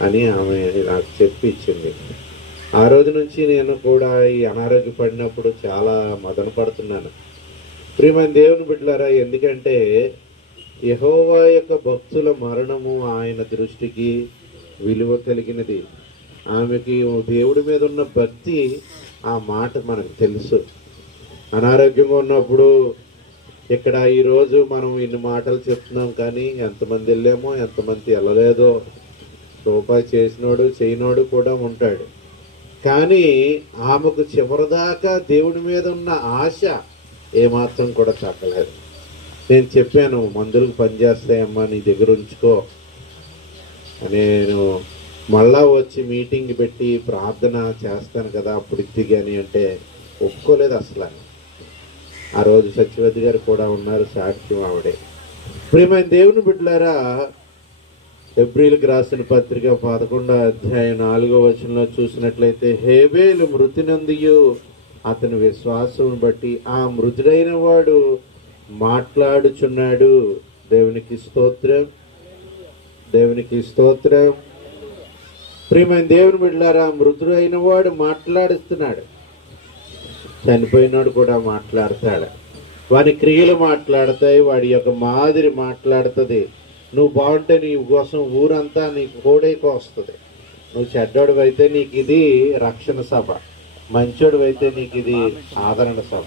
అని ఆమె నాకు చెప్పి ఇచ్చింది. ఆ రోజు నుంచి నేను కూడా ఈ అనారోగ్యపడినప్పుడు చాలా మదన పడుతున్నాను. ప్రియమైన దేవుని బిడ్డలారా, ఎందుకంటే యెహోవా యొక్క భక్తుల మరణము ఆయన దృష్టికి విలువ కలిగినది. ఆమెకి దేవుడి మీద ఉన్న భక్తి ఆ మాట మనకు తెలుసు. అనారోగ్యంగా ఉన్నప్పుడు ఇక్కడ ఈరోజు మనం ఇన్ని మాటలు చెప్తున్నాం, కానీ ఎంతమంది వెళ్ళామో ఎంతమంది వెళ్ళలేదో, రూపాయి చేసినోడు చేయనోడు కూడా ఉంటాడు. కానీ ఆమెకు చివరిదాకా దేవుడి మీద ఉన్న ఆశ ఏమాత్రం కూడా తగ్గలేదు. నేను చెప్పాను మందులకు పనిచేస్తాయమ్మా నీ దగ్గర ఉంచుకో, నేను మళ్ళా వచ్చి మీటింగ్ పెట్టి ప్రార్థన చేస్తాను కదా అప్పుడు ఇద్ది కానీ అంటే ఒప్పుకోలేదు అసలు. ఆ రోజు సత్యవతి గారు కూడా ఉన్నారు, సాక్ష్యం ఆవిడే. ప్రియమైన దేవుని బిడ్డలారా, ఎబ్రీలకు రాసిన పత్రిక 11వ అధ్యాయం 4వ వచనంలో చూసినట్లయితే హేబేలు మృతి నందియు అతని విశ్వాసం బట్టి ఆ మృతుడైన వాడు మాట్లాడుచున్నాడు. దేవునికి స్తోత్రం, దేవునికి స్తోత్రం. ప్రియమైన దేవుని బిడ్డలారా, మృతుడైన వాడు మాట్లాడుతున్నాడు, చనిపోయినాడు కూడా మాట్లాడతాడు. వాని క్రియలు మాట్లాడతాయి, వాడి యొక్క మాదిరి మాట్లాడుతుంది. నువ్వు బాగుంటే నీ కోసం ఊరంతా నీకు కోడైకి వస్తుంది. నువ్వు చెడ్డోడు అయితే నీకు ఇది రక్షణ సభ, మంచోడు అయితే నీకు ఇది ఆదరణ సభ.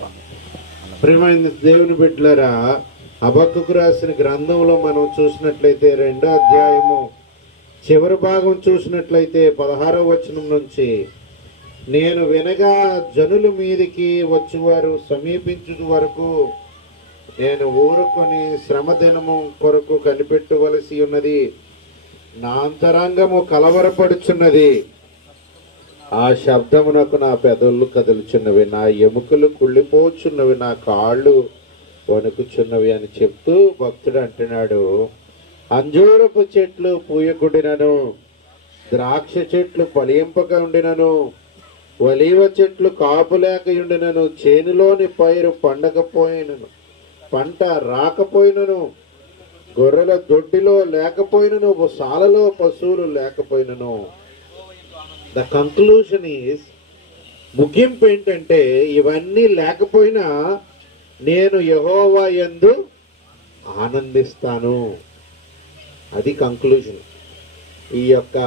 ప్రియమైన దేవుని బిడ్డలారా, హబక్కూకు రాసిన గ్రంథంలో మనం చూసినట్లయితే 2వ అధ్యాయము చివరి భాగం చూసినట్లయితే 16వ వచనం నుంచి నేను వినగా జనుల మీదికి వచ్చేవారు సమీపించు వరకు నేను ఊరుకొని శ్రమ దినము కొరకు కనిపెట్టవలసి ఉన్నది, నా అంతరంగము కలవరపడుచున్నది, ఆ శబ్దమునకు నా పెదవులు కదులుచున్నవి, నా ఎముకలు కుళ్ళిపోచున్నవి, నా కాళ్ళు వణుకుచున్నవి అని చెప్తూ భక్తుడు అంటున్నాడు. అంజూరపు చెట్లు పూయకుండినను, ద్రాక్ష చెట్లు ఫలింపక ఉండినను, ఒలీవ చెట్లు కాపు లేక ఉండినను, చేనులోని పైరు పండకపోయినను, పంట రాకపోయినను, గొర్రెల దొడ్డిలో లేకపోయినను, సాలలో పశువులు లేకపోయినను. ద కంక్లూషన్ ఈజ్, ముగింపు ఏంటంటే ఇవన్నీ లేకపోయినా నేను యెహోవా యందు ఆనందిస్తాను. అది కంక్లూజన్. ఈ యొక్క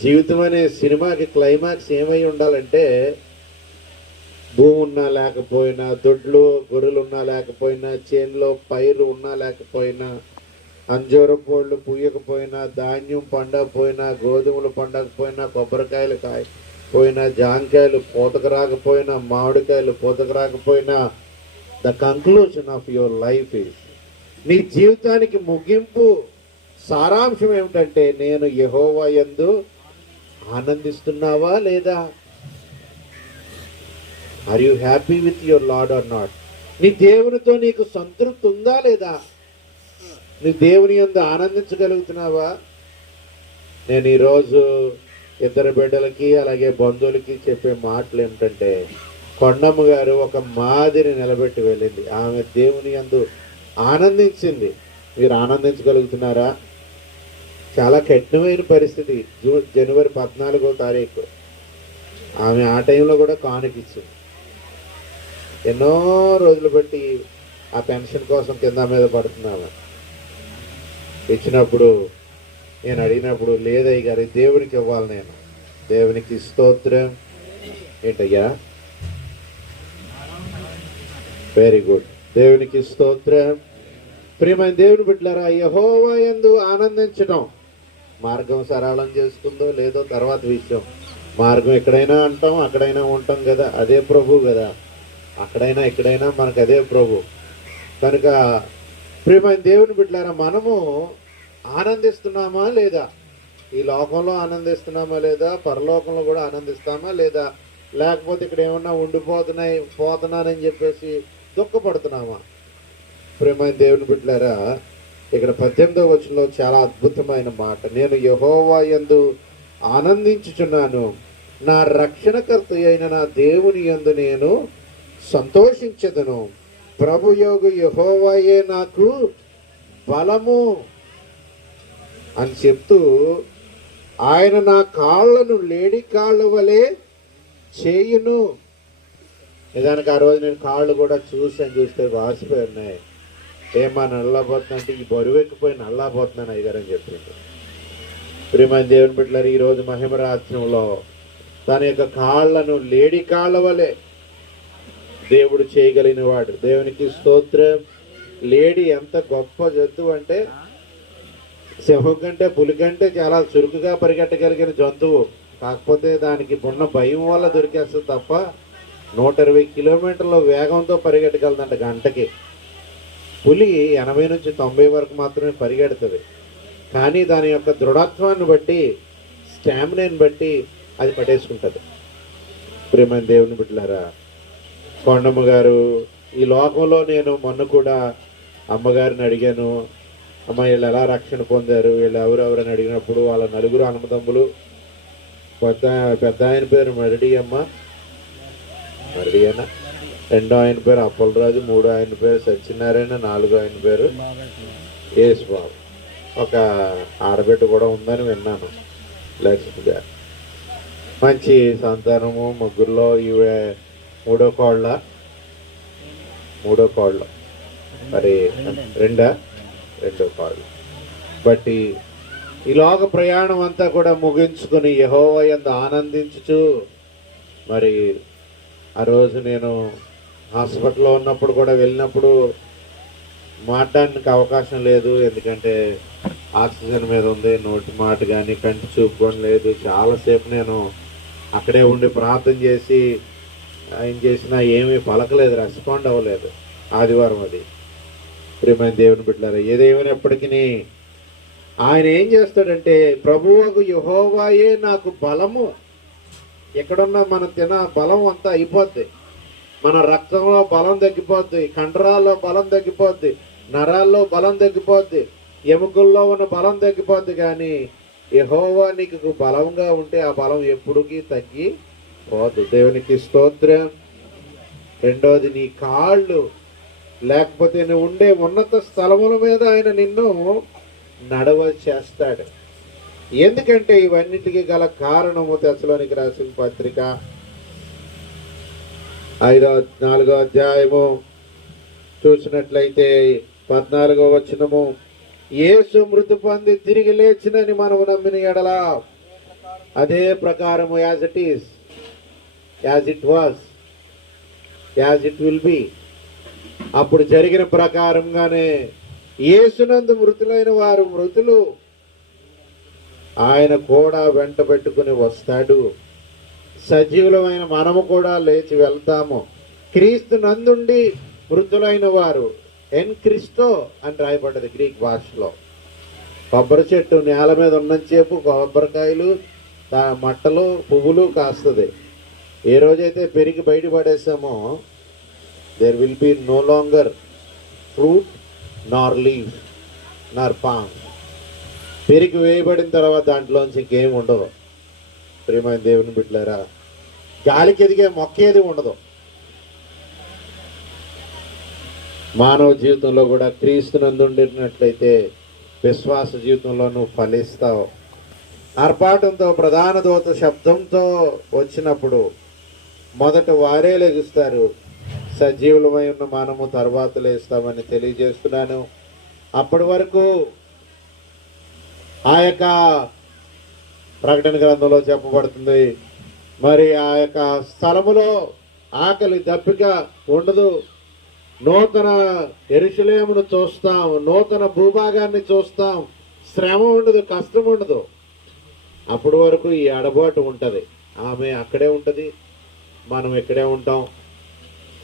జీవితం అనే సినిమాకి క్లైమాక్స్ ఏమై ఉండాలంటే భూమి ఉన్నా లేకపోయినా, దొడ్లు గొర్రెలు ఉన్నా లేకపోయినా, చేనులో పైరు ఉన్నా లేకపోయినా, అంజూరపోళ్ళు పూయకపోయినా, ధాన్యం పండకపోయినా, గోధుమలు పండకపోయినా, కొబ్బరికాయలు కాయపోయినా, జాంకాయలు పూతకు రాకపోయినా, మామిడికాయలు పూతకు రాకపోయినా, the conclusion of your life is, నీ జీవితానికి ముగింపు సారాంశం ఏమిటంటే నేను యెహోవా యందు ఆనందిస్తున్నావా లేదా? Are you happy with your Lord or not? నీ దేవునితో నీకు సంతృప్తి ఉందా లేదా? నీ దేవుని యందు ఆనందించగలుగుతున్నావా? నేను ఈరోజు ఇద్దరు బిడ్డలకి అలాగే బంధువులకి చెప్పే మాటలు ఏమిటంటే కొండమ్మ గారు ఒక మాదిరి నిలబెట్టి వెళ్ళింది. ఆమె దేవుని యందు ఆనందించింది. మీరు ఆనందించగలుగుతున్నారా? చాలా కఠినమైన పరిస్థితి. జనవరి 14వ తారీఖు ఆమె ఆ టైంలో కూడా కానుకిచ్చింది. ఎన్నో రోజులు బట్టి ఆ పెన్షన్ కోసం కింద మీద పడుతున్నాము. ఇచ్చినప్పుడు నేను అడిగినప్పుడు, లేదయ్య గారు దేవునికి ఇవ్వాలి, నేను దేవునికి స్తోత్రం. ఏంటయ్యా? వెరీ గుడ్, దేవునికి స్తోత్రం. ప్రియమైన దేవుని బిడ్డలారా, యెహోవా యందు ఆనందించడం మార్గం సరళం చేస్తుందో లేదో తర్వాత విషయం. మార్గం ఎక్కడైనా అంటాం, అక్కడైనా ఉంటాం కదా, అదే ప్రభు కదా. అక్కడైనా ఇక్కడైనా మనకు అదే ప్రభు. కనుక ప్రియమైన దేవుని బిడ్డలారా, మనము ఆనందిస్తున్నామా లేదా? ఈ లోకంలో ఆనందిస్తున్నామా లేదా? పరలోకంలో కూడా ఆనందిస్తామా లేదా? లేకపోతే ఇక్కడ ఏమన్నా పోతున్నానని చెప్పేసి దుఃఖపడుతున్నామా? ప్రియమైన దేవుని బిడ్డలారా, ఇక్కడ 18వ వచనంలో చాలా అద్భుతమైన మాట, నేను యెహోవా యందు ఆనందించుచున్నాను, నా రక్షణకర్త అయిన నా దేవుని యందు నేను సంతోషించదను. ప్రభుయోగు యెహోవాయే నాకు బలము అని చెప్తూ, ఆయన నా కాళ్ళను లేడి కాళ్ళ వలె చేయును. నిజానికి ఆ రోజు నేను కాళ్ళు కూడా చూస్తే వాసిపోయి ఉన్నాయి. ఏమా నల్లబోతున్నా అంటే, ఈ బరువు ఎక్కిపోయి నల్లబోతున్నాను అయ్యగారు అని చెప్పింది. ప్రియమైన దేవుని బిడ్డలారా, ఈరోజు మహిమరాజ్యంలో తన యొక్క కాళ్ళను లేడి కాళ్ళ వలె దేవుడు చేయగలిగిన వాడు. దేవునికి స్తోత్రం. లేడి ఎంత గొప్ప జంతువు అంటే, సింహం కంటే పులి కంటే చాలా చురుకుగా పరిగెట్టగలిగిన జంతువు. కాకపోతే దానికి ఉన్న భయం వల్ల దొరికేస్తుంది తప్ప 120 కిలోమీటర్ల వేగంతో పరిగెట్టగలదంట గంటకి. పులి 80 నుంచి 90 వరకు మాత్రమే పరిగెడుతుంది. కానీ దాని యొక్క దృఢత్వాన్ని బట్టి, స్టామినాని బట్టి అది పట్టేసుకుంటుంది. ప్రియమైన దేవుని బిడ్డలారా, కొండమ్మ గారు, ఈ లోకంలో నేను మొన్న కూడా అమ్మగారిని అడిగాను, అమ్మ వీళ్ళు ఎలా రక్షణ పొందారు, వీళ్ళు ఎవరెవరని అడిగినప్పుడు వాళ్ళ నలుగురు అన్నదమ్ములు, పెద్ద ఆయన పేరు మరడియమ్మ, మరడియన్న, రెండో ఆయన పేరు అప్పలరాజు, మూడో ఆయన పేరు సత్యనారాయణ, నాలుగో ఆయన పేరు యేసుబాబు. ఒక ఆడబిడ్డ కూడా ఉందని విన్నాను, లక్ష్మి గారు. మంచి సంతానము. ముగ్గురులో ఇవే మూడో కోళ్ళ మరి రెండో కోళ్ళు బట్టి ఈ లోక ప్రయాణం అంతా కూడా ముగించుకుని యెహోవా యందు ఆనందించుచు, మరి ఆ రోజు నేను హాస్పిటల్లో ఉన్నప్పుడు కూడా వెళ్ళినప్పుడు మాట్లాడడానికి అవకాశం లేదు. ఎందుకంటే ఆక్సిజన్ మీద ఉంది, నోటి మాట కానీ కంటి చూపు కానీ లేదు. చాలాసేపు నేను అక్కడే ఉండి ప్రార్థన చేసి ఆయన చేసినా ఏమీ పలకలేదు, రెస్పాండ్ అవ్వలేదు. ఆదివారం అది. ప్రియమైన దేవుని బిడ్డలారా, ఏదేమైనప్పటికీ ఆయన ఏం చేస్తాడంటే, ప్రభువుకు యెహోవాయే నాకు బలము. ఎక్కడున్నా మనం బలం అంతా అయిపోద్ది. మన రక్తంలో బలం తగ్గిపోద్ది, కండరాల్లో బలం తగ్గిపోద్ది, నరాల్లో బలం తగ్గిపోద్ది, ఎముకల్లో ఉన్న బలం తగ్గిపోద్ది. కానీ యెహోవా నీకు బలంగా ఉంటే ఆ బలం ఎప్పుడుకి తగ్గి పోదు. దేవునికి స్తోత్రం. రెండోది, నీ కాళ్ళు లేకపోతే నువ్వు ఉండే ఉన్నత స్థలముల మీద ఆయన నిన్ను నడవ చేస్తాడు. ఎందుకంటే ఇవన్నిటికీ గల కారణము తెస్సలోనికి రాసిన పత్రిక 4వ అధ్యాయము చూసినట్లయితే 14వ వచనము, యేసు మృతి పొంది తిరిగి లేచినని మనము నమ్మిన ఎడల అదే ప్రకారము as it is, as it was, as it will be, అప్పుడు జరిగిన ప్రకారంగానే యేసునందు మృతులైన వారు మృతులు ఆయన కూడా వెంట పెట్టుకుని వస్తాడు. సజీవులమైన మనము కూడా లేచి వెళ్తాము. క్రీస్తు నందుండి మృతులైన వారు, ఎన్ క్రిస్టో అని రాయబడ్డది గ్రీక్ భాషలో. కొబ్బరి చెట్టు నేల మీద ఉన్నంతసేపు కొబ్బరికాయలు, మట్టలు, పువ్వులు కాస్తుంది. ఏ రోజైతే పెరిగి బయటపడేసామో there will be no longer fruit nor leaf nor palm. పెరిగి వేయబడిన తర్వాత దాంట్లోంచి ఇంకేం ఉండదు. ప్రియమైన దేవుని బిడ్డలారా, గాలికి ఎదిగే మొక్క ఏది ఉండదు. మానవ జీవితంలో కూడా క్రీస్తునందుండినట్లయితే విశ్వాస జీవితంలో నువ్వు ఫలిస్తావు. ఆర్పాటంతో ప్రధాన దూత శబ్దంతో వచ్చినప్పుడు మొదట వారే లెగుస్తారు, సజీవులమై ఉన్న మనము తర్వాత లేస్తామని తెలియజేస్తున్నాను. అప్పటి వరకు ఆ యొక్క ప్రకటన గ్రంథంలో చెప్పబడుతుంది, మరి ఆ యొక్క స్థలములో ఆకలి దప్పిక ఉండదు. నూతన యెరూషలేమును చూస్తాం, నూతన భూభాగాన్ని చూస్తాం. శ్రమ ఉండదు, కష్టం ఉండదు. అప్పటి వరకు ఈ ఎడబాటు ఉంటుంది. ఆమె అక్కడే ఉంటుంది, మనం ఇక్కడే ఉంటాం.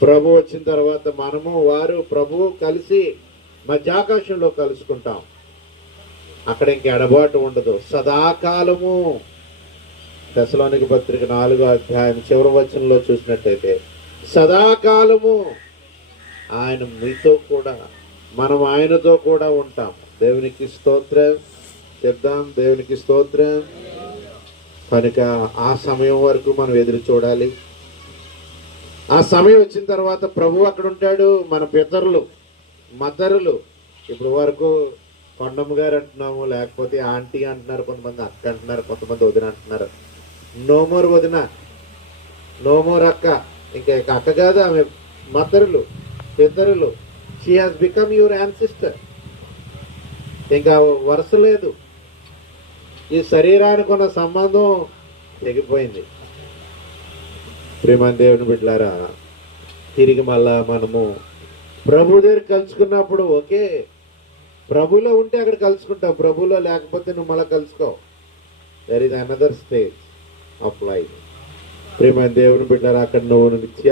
ప్రభు వచ్చిన తర్వాత మనము వారు ప్రభువు కలిసి మధ్యాకాశంలో కలుసుకుంటాం. అక్కడ ఇంక ఎడబాటు ఉండదు, సదాకాలము. తెస్సలోనిక పత్రిక 4వ అధ్యాయం చివరి వచనంలో చూసినట్టయితే సదాకాలము ఆయన మీతో కూడా, మనం ఆయనతో కూడా ఉంటాం. దేవునికి స్తోత్రం చెప్దాం, దేవునికి స్తోత్రం. కనుక ఆ సమయం వరకు మనం ఎదురు చూడాలి. ఆ సమయం వచ్చిన తర్వాత ప్రభు అక్కడ ఉంటాడు. మన పితరులు మదరులు, ఇప్పుడు వరకు కొండమ్మ గారు అంటున్నాము, లేకపోతే ఆంటీ అంటున్నారు, కొంతమంది అక్క అంటున్నారు, కొంతమంది వదిన అంటున్నారు. నోమోర్ వదిన, నోమోర్ అక్క, ఇంకా అక్క కాదు, ఆమె మదరులు, పితరులు. She has become your ancestor. ఇంకా వరుస లేదు. ఈ శరీరానికి ఉన్న సంబంధం తెగిపోయింది. ప్రేమ దేవుని బిడ్డలారా, తిరిగి మళ్ళా మనము ప్రభు దగ్గర కలుసుకున్నప్పుడు ఓకే, ప్రభులో ఉంటే అక్కడ కలుసుకుంటావు, ప్రభులో లేకపోతే నువ్వు మళ్ళీ కలుసుకోవు. There is another stage of life. ప్రేమ దేవుని బిడ్డలారా, అక్కడ నువ్వు నిత్య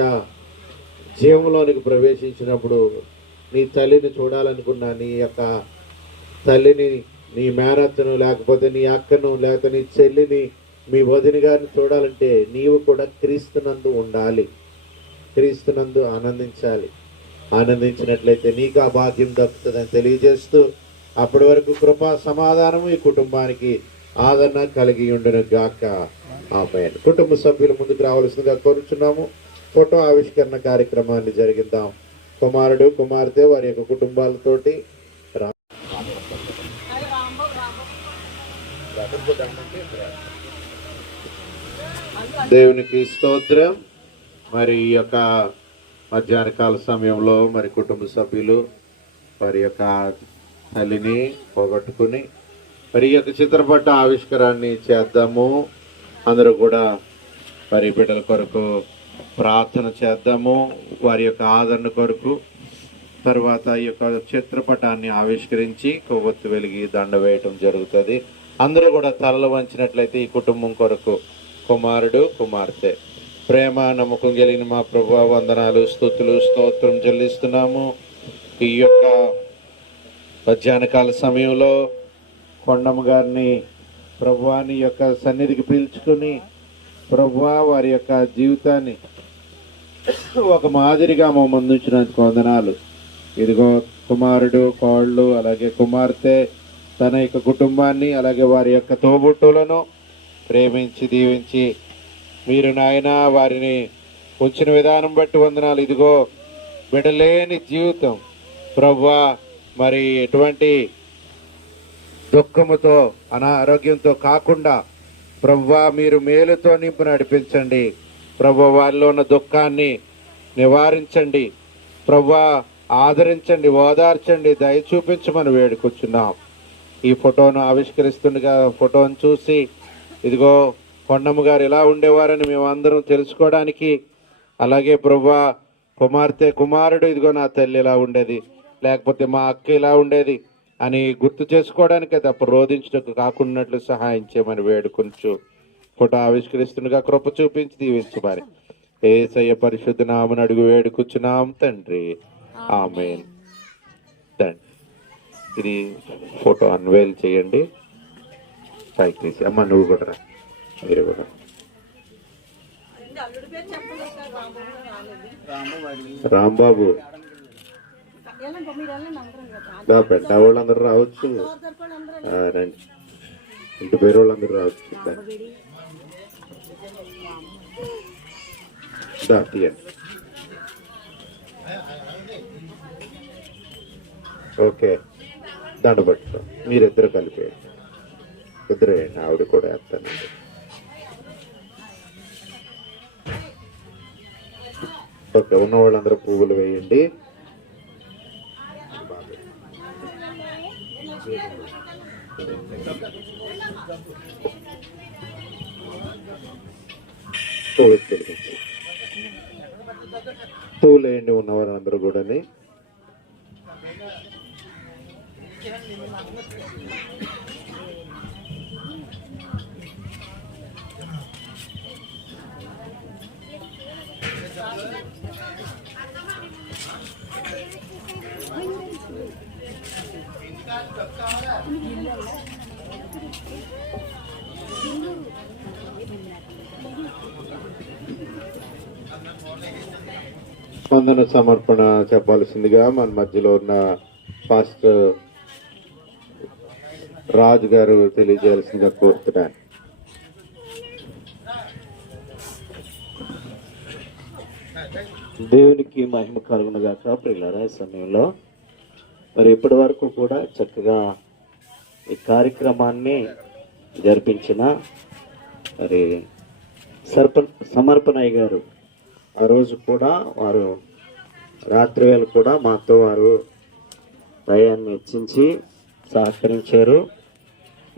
జీవంలోనికి ప్రవేశించినప్పుడు నీ తల్లిని చూడాలనుకున్నా, నీ యొక్క తల్లిని, నీ మేనత్తను, లేకపోతే నీ అక్కను, లేకపోతే నీ చెల్లిని, మీ వదిన గారిని చూడాలంటే నీవు కూడా క్రీస్తునందు ఉండాలి, క్రీస్తునందు ఆనందించాలి. ఆనందించినట్లయితే నీకు ఆ భాగ్యం దక్కుతుందని తెలియజేస్తూ, అప్పటి వరకు కృపా సమాధానము ఈ కుటుంబానికి ఆదరణ కలిగి ఉండును గాక. ఆమేన్. కుటుంబ సభ్యులు ముందుకు రావాల్సిందిగా కోరుచున్నాము. ఫోటో ఆవిష్కరణ కార్యక్రమాన్ని జరిగిద్దాం. కుమారుడు, కుమార్తె, వారి యొక్క కుటుంబాలతోటి దేవునికి స్తోత్రం. మరి ఈ యొక్క మధ్యాహ్న కాల సమయంలో మరి కుటుంబ సభ్యులు వారి యొక్క తల్లిని పోగొట్టుకుని మరి ఈ యొక్క చిత్రపట ఆవిష్కరణని చేద్దాము. అందరూ కూడా మరి బిడ్డల కొరకు ప్రార్థన చేద్దాము, వారి యొక్క ఆదరణ కొరకు. తర్వాత ఈ యొక్క చిత్రపటాన్ని ఆవిష్కరించి కొవ్వొత్తి వెలిగి దండ వేయటం జరుగుతుంది. అందరూ కూడా తలలు వంచినట్లయితే ఈ కుటుంబం కొరకు కుమారుడు, కుమార్తె. ప్రేమ నమ్మకం కలిగిన మా ప్రభువా, వందనాలు, స్తుతులు, స్తోత్రం చెల్లిస్తున్నాము. ఈ యొక్క మధ్యాహ్న కాల సమయంలో కొండమ్మ గారిని ప్రభువాని యొక్క సన్నిధికి పిలుచుకుని ప్రభువా వారి యొక్క జీవితాన్ని ఒక మాదిరిగా మా ముందుంచినందుకు వందనాలు. ఇదిగో కుమారుడు, కోళ్ళు, అలాగే కుమార్తె తన యొక్క కుటుంబాన్ని, అలాగే వారి యొక్క తోబుట్టులను ప్రేమించి దీవించి మీరు నాయన వారిని ఉంచిన విధానం బట్టి వందనాలు. ఇదిగో బిడలేని జీవితం ప్రభువా, మరి ఎటువంటి దుఃఖముతో అనారోగ్యంతో కాకుండా ప్రభువా మీరు మేలుతో నింపు నడిపించండి. ప్రభువా వారిలో ఉన్న దుఃఖాన్ని నివారించండి. ప్రభువా ఆదరించండి, ఓదార్చండి, దయ చూపించమని వేడుకొచ్చున్నాం. ఈ ఫోటోను ఆవిష్కరిస్తుండగా ఫోటోను చూసి ఇదిగో కొండమ్మ గారు ఎలా ఉండేవారని మేమందరం తెలుసుకోవడానికి, అలాగే ప్రభువా కుమార్తె, కుమారుడు ఇదిగో నా తల్లి ఇలా ఉండేది, లేకపోతే మా అక్క ఇలా ఉండేది అని గుర్తు చేసుకోవడానికే తప్ప రోధించడానికి కాకున్నట్లు సహాయం చేయమని వేడుకొంచు. ఫోటో ఆవిష్కరిస్తుండగా కృప చూపించి దీవించమని యేసయ్య పరిశుద్ధ నామమున అడుగు వేడుకొచ్చున్నాం తండ్రి. ఆమేన్. తండ్రి ఇది ఫోటో అన్వేల్ చేయండి. పైకి తీసి అమ్మ నువ్వు కూడా రా, మీరు కూడా. రాంబాబు పెద్ద వాళ్ళందరూ రావచ్చు, రండి, ఇంటి పేరు వాళ్ళందరూ రావచ్చు. తీయండి. ఓకే, దండ పట్టుకో. మీరిద్దరు కలిపి ఇద్దరు వేయండి, ఆవిడ కూడా వేస్తానండి. ఓకే, ఉన్న వాళ్ళందరూ పువ్వులు వేయండి. పువ్వులు వేయండి ఉన్న వాళ్ళందరూ కూడా. స్పందన సమర్పణ చెప్పాల్సిందిగా మన మధ్యలో ఉన్న పాస్టర్ రాజు గారు తెలియజేయాల్సిందిగా కోరుతున్నాను. దేవునికి మహిమ కలుగునుగాక. ప్రియులారా, ఈ సమయంలో మరి ఇప్పటి వరకు కూడా చక్కగా ఈ కార్యక్రమాన్ని జరిపించిన మరి సమర్పణయ్య గారు ఆ రోజు కూడా వారు రాత్రి వేళ కూడా మాతో వారు దయాన్ని హెచ్చించి సహకరించారు.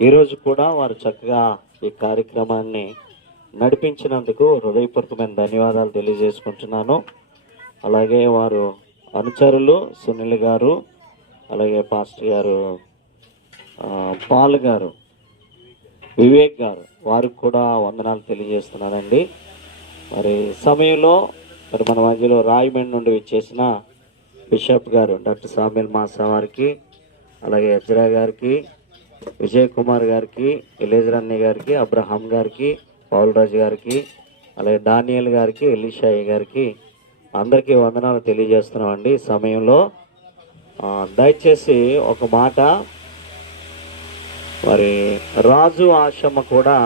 ఈరోజు కూడా వారు చక్కగా ఈ కార్యక్రమాన్ని నడిపించినందుకు హృదయపూర్వకమైన ధన్యవాదాలు తెలియజేసుకుంటున్నాను. అలాగే వారు అనుచరులు సునీల్ గారు, అలాగే పాస్టర్ గారు పాల్ గారు, వివేక్ గారు, వారికి కూడా వందనాలు తెలియజేస్తున్నానండి. మరి సమయంలో మరి మన మధ్యలో రాయమండ్రి నుండి వచ్చేసిన బిషప్ గారు డాక్టర్ సామ్యుల్ మాసా వారికి, అలాగే అజ్రా గారికి, విజయ్ కుమార్ గారికి, ఎలేజర్ అన్నయ్య గారికి, అబ్రహాం గారికి, పౌల్రాజు గారికి, అలాగే డానియల్ గారికి, ఎలీషాయి గారికి అందరికీ వందనాలు తెలియజేస్తున్నామండి. ఈ సమయంలో దయచేసి ఒక మాట, మరి రాజు ఆశమ్మ కూడా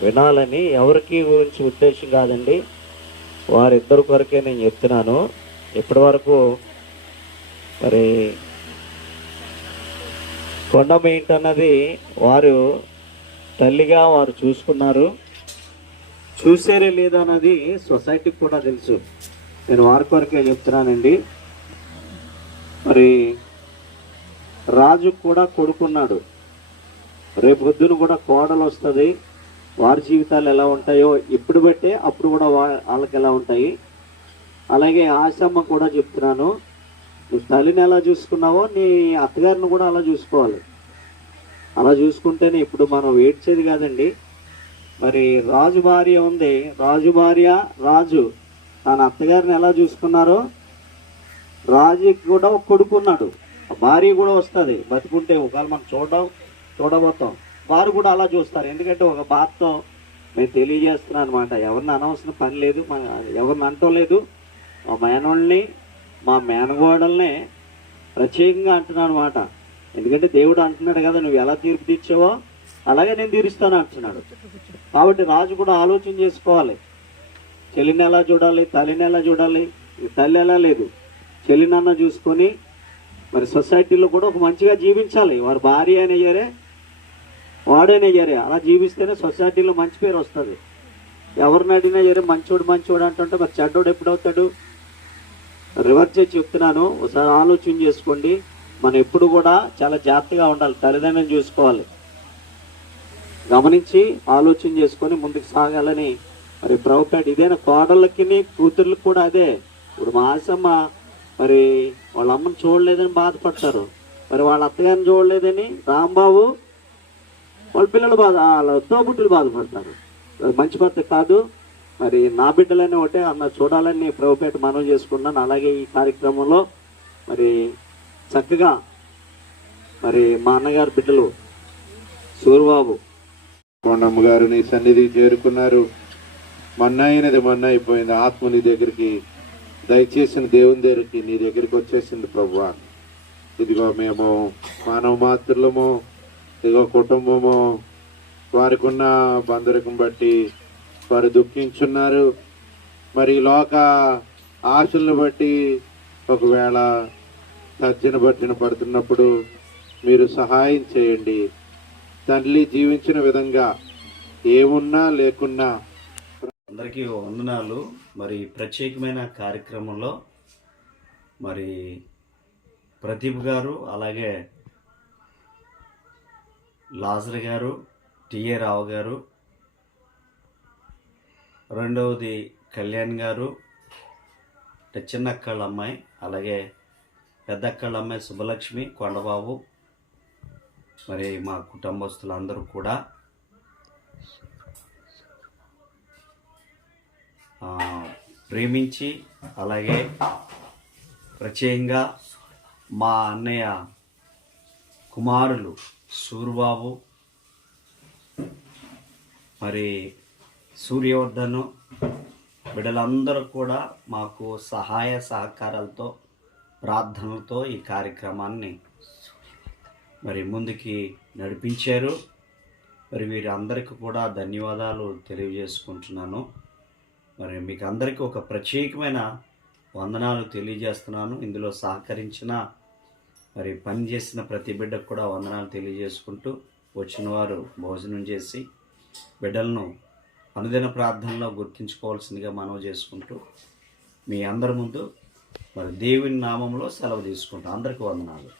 వినాలని ఎవరికి గురించి ఉద్దేశం కాదండి, వారిద్దరి కొరకే నేను చెప్తున్నాను. ఇప్పటి వరకు మరి కొండమ్మ ఏంటన్నది వారు తల్లిగా వారు చూసుకున్నారు, చూసారే లేదన్నది సొసైటీకి కూడా తెలుసు. నేను వారి కొరకే చెప్తున్నానండి. మరి రాజు కూడా కొడుకున్నాడు, రేపు పొద్దున కూడా కోడలు వస్తుంది, వారి జీవితాలు ఎలా ఉంటాయో ఇప్పుడు బట్టే అప్పుడు కూడా వాళ్ళకి ఎలా ఉంటాయి. అలాగే ఆశమ్మ కూడా చెప్తున్నాను, నీ తల్లిని ఎలా చూసుకున్నావో నీ అత్తగారిని కూడా అలా చూసుకోవాలి. అలా చూసుకుంటేనే ఇప్పుడు మనం ఏడ్చేది కాదండి. మరి రాజు భార్య ఉంది, రాజు భార్య రాజు తన అత్తగారిని ఎలా చూసుకున్నారో రాజుకి కూడా ఒక కొడుకున్నాడు, భార్య కూడా వస్తుంది బతుకుంటే. ఒకవేళ మనం చూడబోతాం, వారు కూడా అలా చూస్తారు. ఎందుకంటే ఒక బాధతో నేను తెలియజేస్తున్నాను అనమాట. ఎవరిని అనవసరం పని లేదు, ఎవరిని అంటలేదు. మా మేనవాళ్ళని మా మేనగోడల్ని ప్రత్యేకంగా అంటున్నాను అనమాట. ఎందుకంటే దేవుడు అంటున్నాడు కదా, నువ్వు ఎలా తీర్పు తీర్చావో అలాగే నేను తీరుస్తాను అంటున్నాడు. కాబట్టి రాజు కూడా ఆలోచన చేసుకోవాలి, చెల్లిని ఎలా చూడాలి, తల్లిని ఎలా చూడాలి. తల్లి ఎలా లేదు, చెల్లినన్న చూసుకొని మరి సొసైటీలో కూడా ఒక మంచిగా జీవించాలి. వారి భార్య అయినయ్యారే వాడేనయ్యారే, అలా జీవిస్తేనే సొసైటీలో మంచి పేరు వస్తుంది. ఎవరిని అడిగినా సరే మంచోడు అంటుంటే మరి చెడ్డోడు ఎప్పుడవుతాడు? రివర్స్ చేసి చెప్తున్నాను, ఒకసారి ఆలోచన చేసుకోండి. మనం ఎప్పుడు కూడా చాలా జాగ్రత్తగా ఉండాలి, తల్లిదండ్రులను చూసుకోవాలి, గమనించి ఆలోచన చేసుకొని ముందుకు సాగాలని మరి ప్రభుత్వం ఇదేనా కోడళ్ళకి కూతుర్లకు కూడా అదే. ఇప్పుడు మా ఆశమ్మ మరి వాళ్ళ అమ్మని చూడలేదని బాధపడతారు, మరి వాళ్ళ అత్తగారిని చూడలేదని రాంబాబు వాళ్ళ పిల్లలు వాళ్ళ తోబుట్టులు బాధపడతారు. మంచి పద్ధతి కాదు. మరి నా బిడ్డలనే ఒకటే అన్న చూడాలని ప్రభుపేట మనవి చేసుకున్నాను. అలాగే ఈ కార్యక్రమంలో మరి చక్కగా మరి మా అన్నగారి బిడ్డలు సూర్బాబు కొండమ్మ గారు నీ సన్నిధికి చేరుకున్నారు. మన్నైనది మన్న అయిపోయింది. ఆత్మ నీ దగ్గరికి దయచేసిన దేవుని దగ్గరికి నీ దగ్గరికి వచ్చేసింది ప్రభువా. ఇదిగో మేము మానవ మాత్రులము, ఇదిగో కుటుంబము, వారికి ఉన్న బంధురికం బట్టి వారు దుఃఖించున్నారు. మరి లోక ఆశలను బట్టి ఒకవేళ తర్జన భర్జన పడుతున్నప్పుడు మీరు సహాయం చేయండి. తల్లి జీవించిన విధంగా ఏమున్నా లేకున్నా. అందరికీ వందనాలు. మరి ప్రత్యేకమైన కార్యక్రమంలో మరి ప్రదీప్ గారు, అలాగే లాజర్ గారు, టిఏ రావు గారు, రెండవది కళ్యాణ్ గారు, చిన్నక్కళ్ళ అమ్మాయి, అలాగే పెద్దక్కళ్ళ అమ్మాయి శుభలక్ష్మి, కొండబాబు, మరి మా కుటుంబస్తులందరూ కూడా ప్రేమించి, అలాగే ప్రత్యేకంగా మా అన్నయ్య కుమారులు సూర్యబాబు, మరి సూర్యవర్ధను బిడ్డలందరూ కూడా మాకు సహాయ సహకారాలతో, ప్రార్థనలతో ఈ కార్యక్రమాన్ని మరి ముందుకి నడిపించారు. మరి వీరందరికీ కూడా ధన్యవాదాలు తెలియజేసుకుంటున్నాను. మరి మీకు అందరికీ ఒక ప్రత్యేకమైన వందనాలు తెలియజేస్తున్నాను. ఇందులో సహకరించిన మరి పనిచేసిన ప్రతి బిడ్డకు కూడా వందనాలు తెలియజేసుకుంటూ, వచ్చిన వారు భోజనం చేసి బిడ్డలను అనుదిన ప్రార్థనలో గుర్తించుకోవాల్సిందిగా మనవి చేసుకుంటూ మీ అందరి ముందు మరి దేవుని నామంలో సెలవు తీసుకుంటాం. అందరికీ వందనాలు.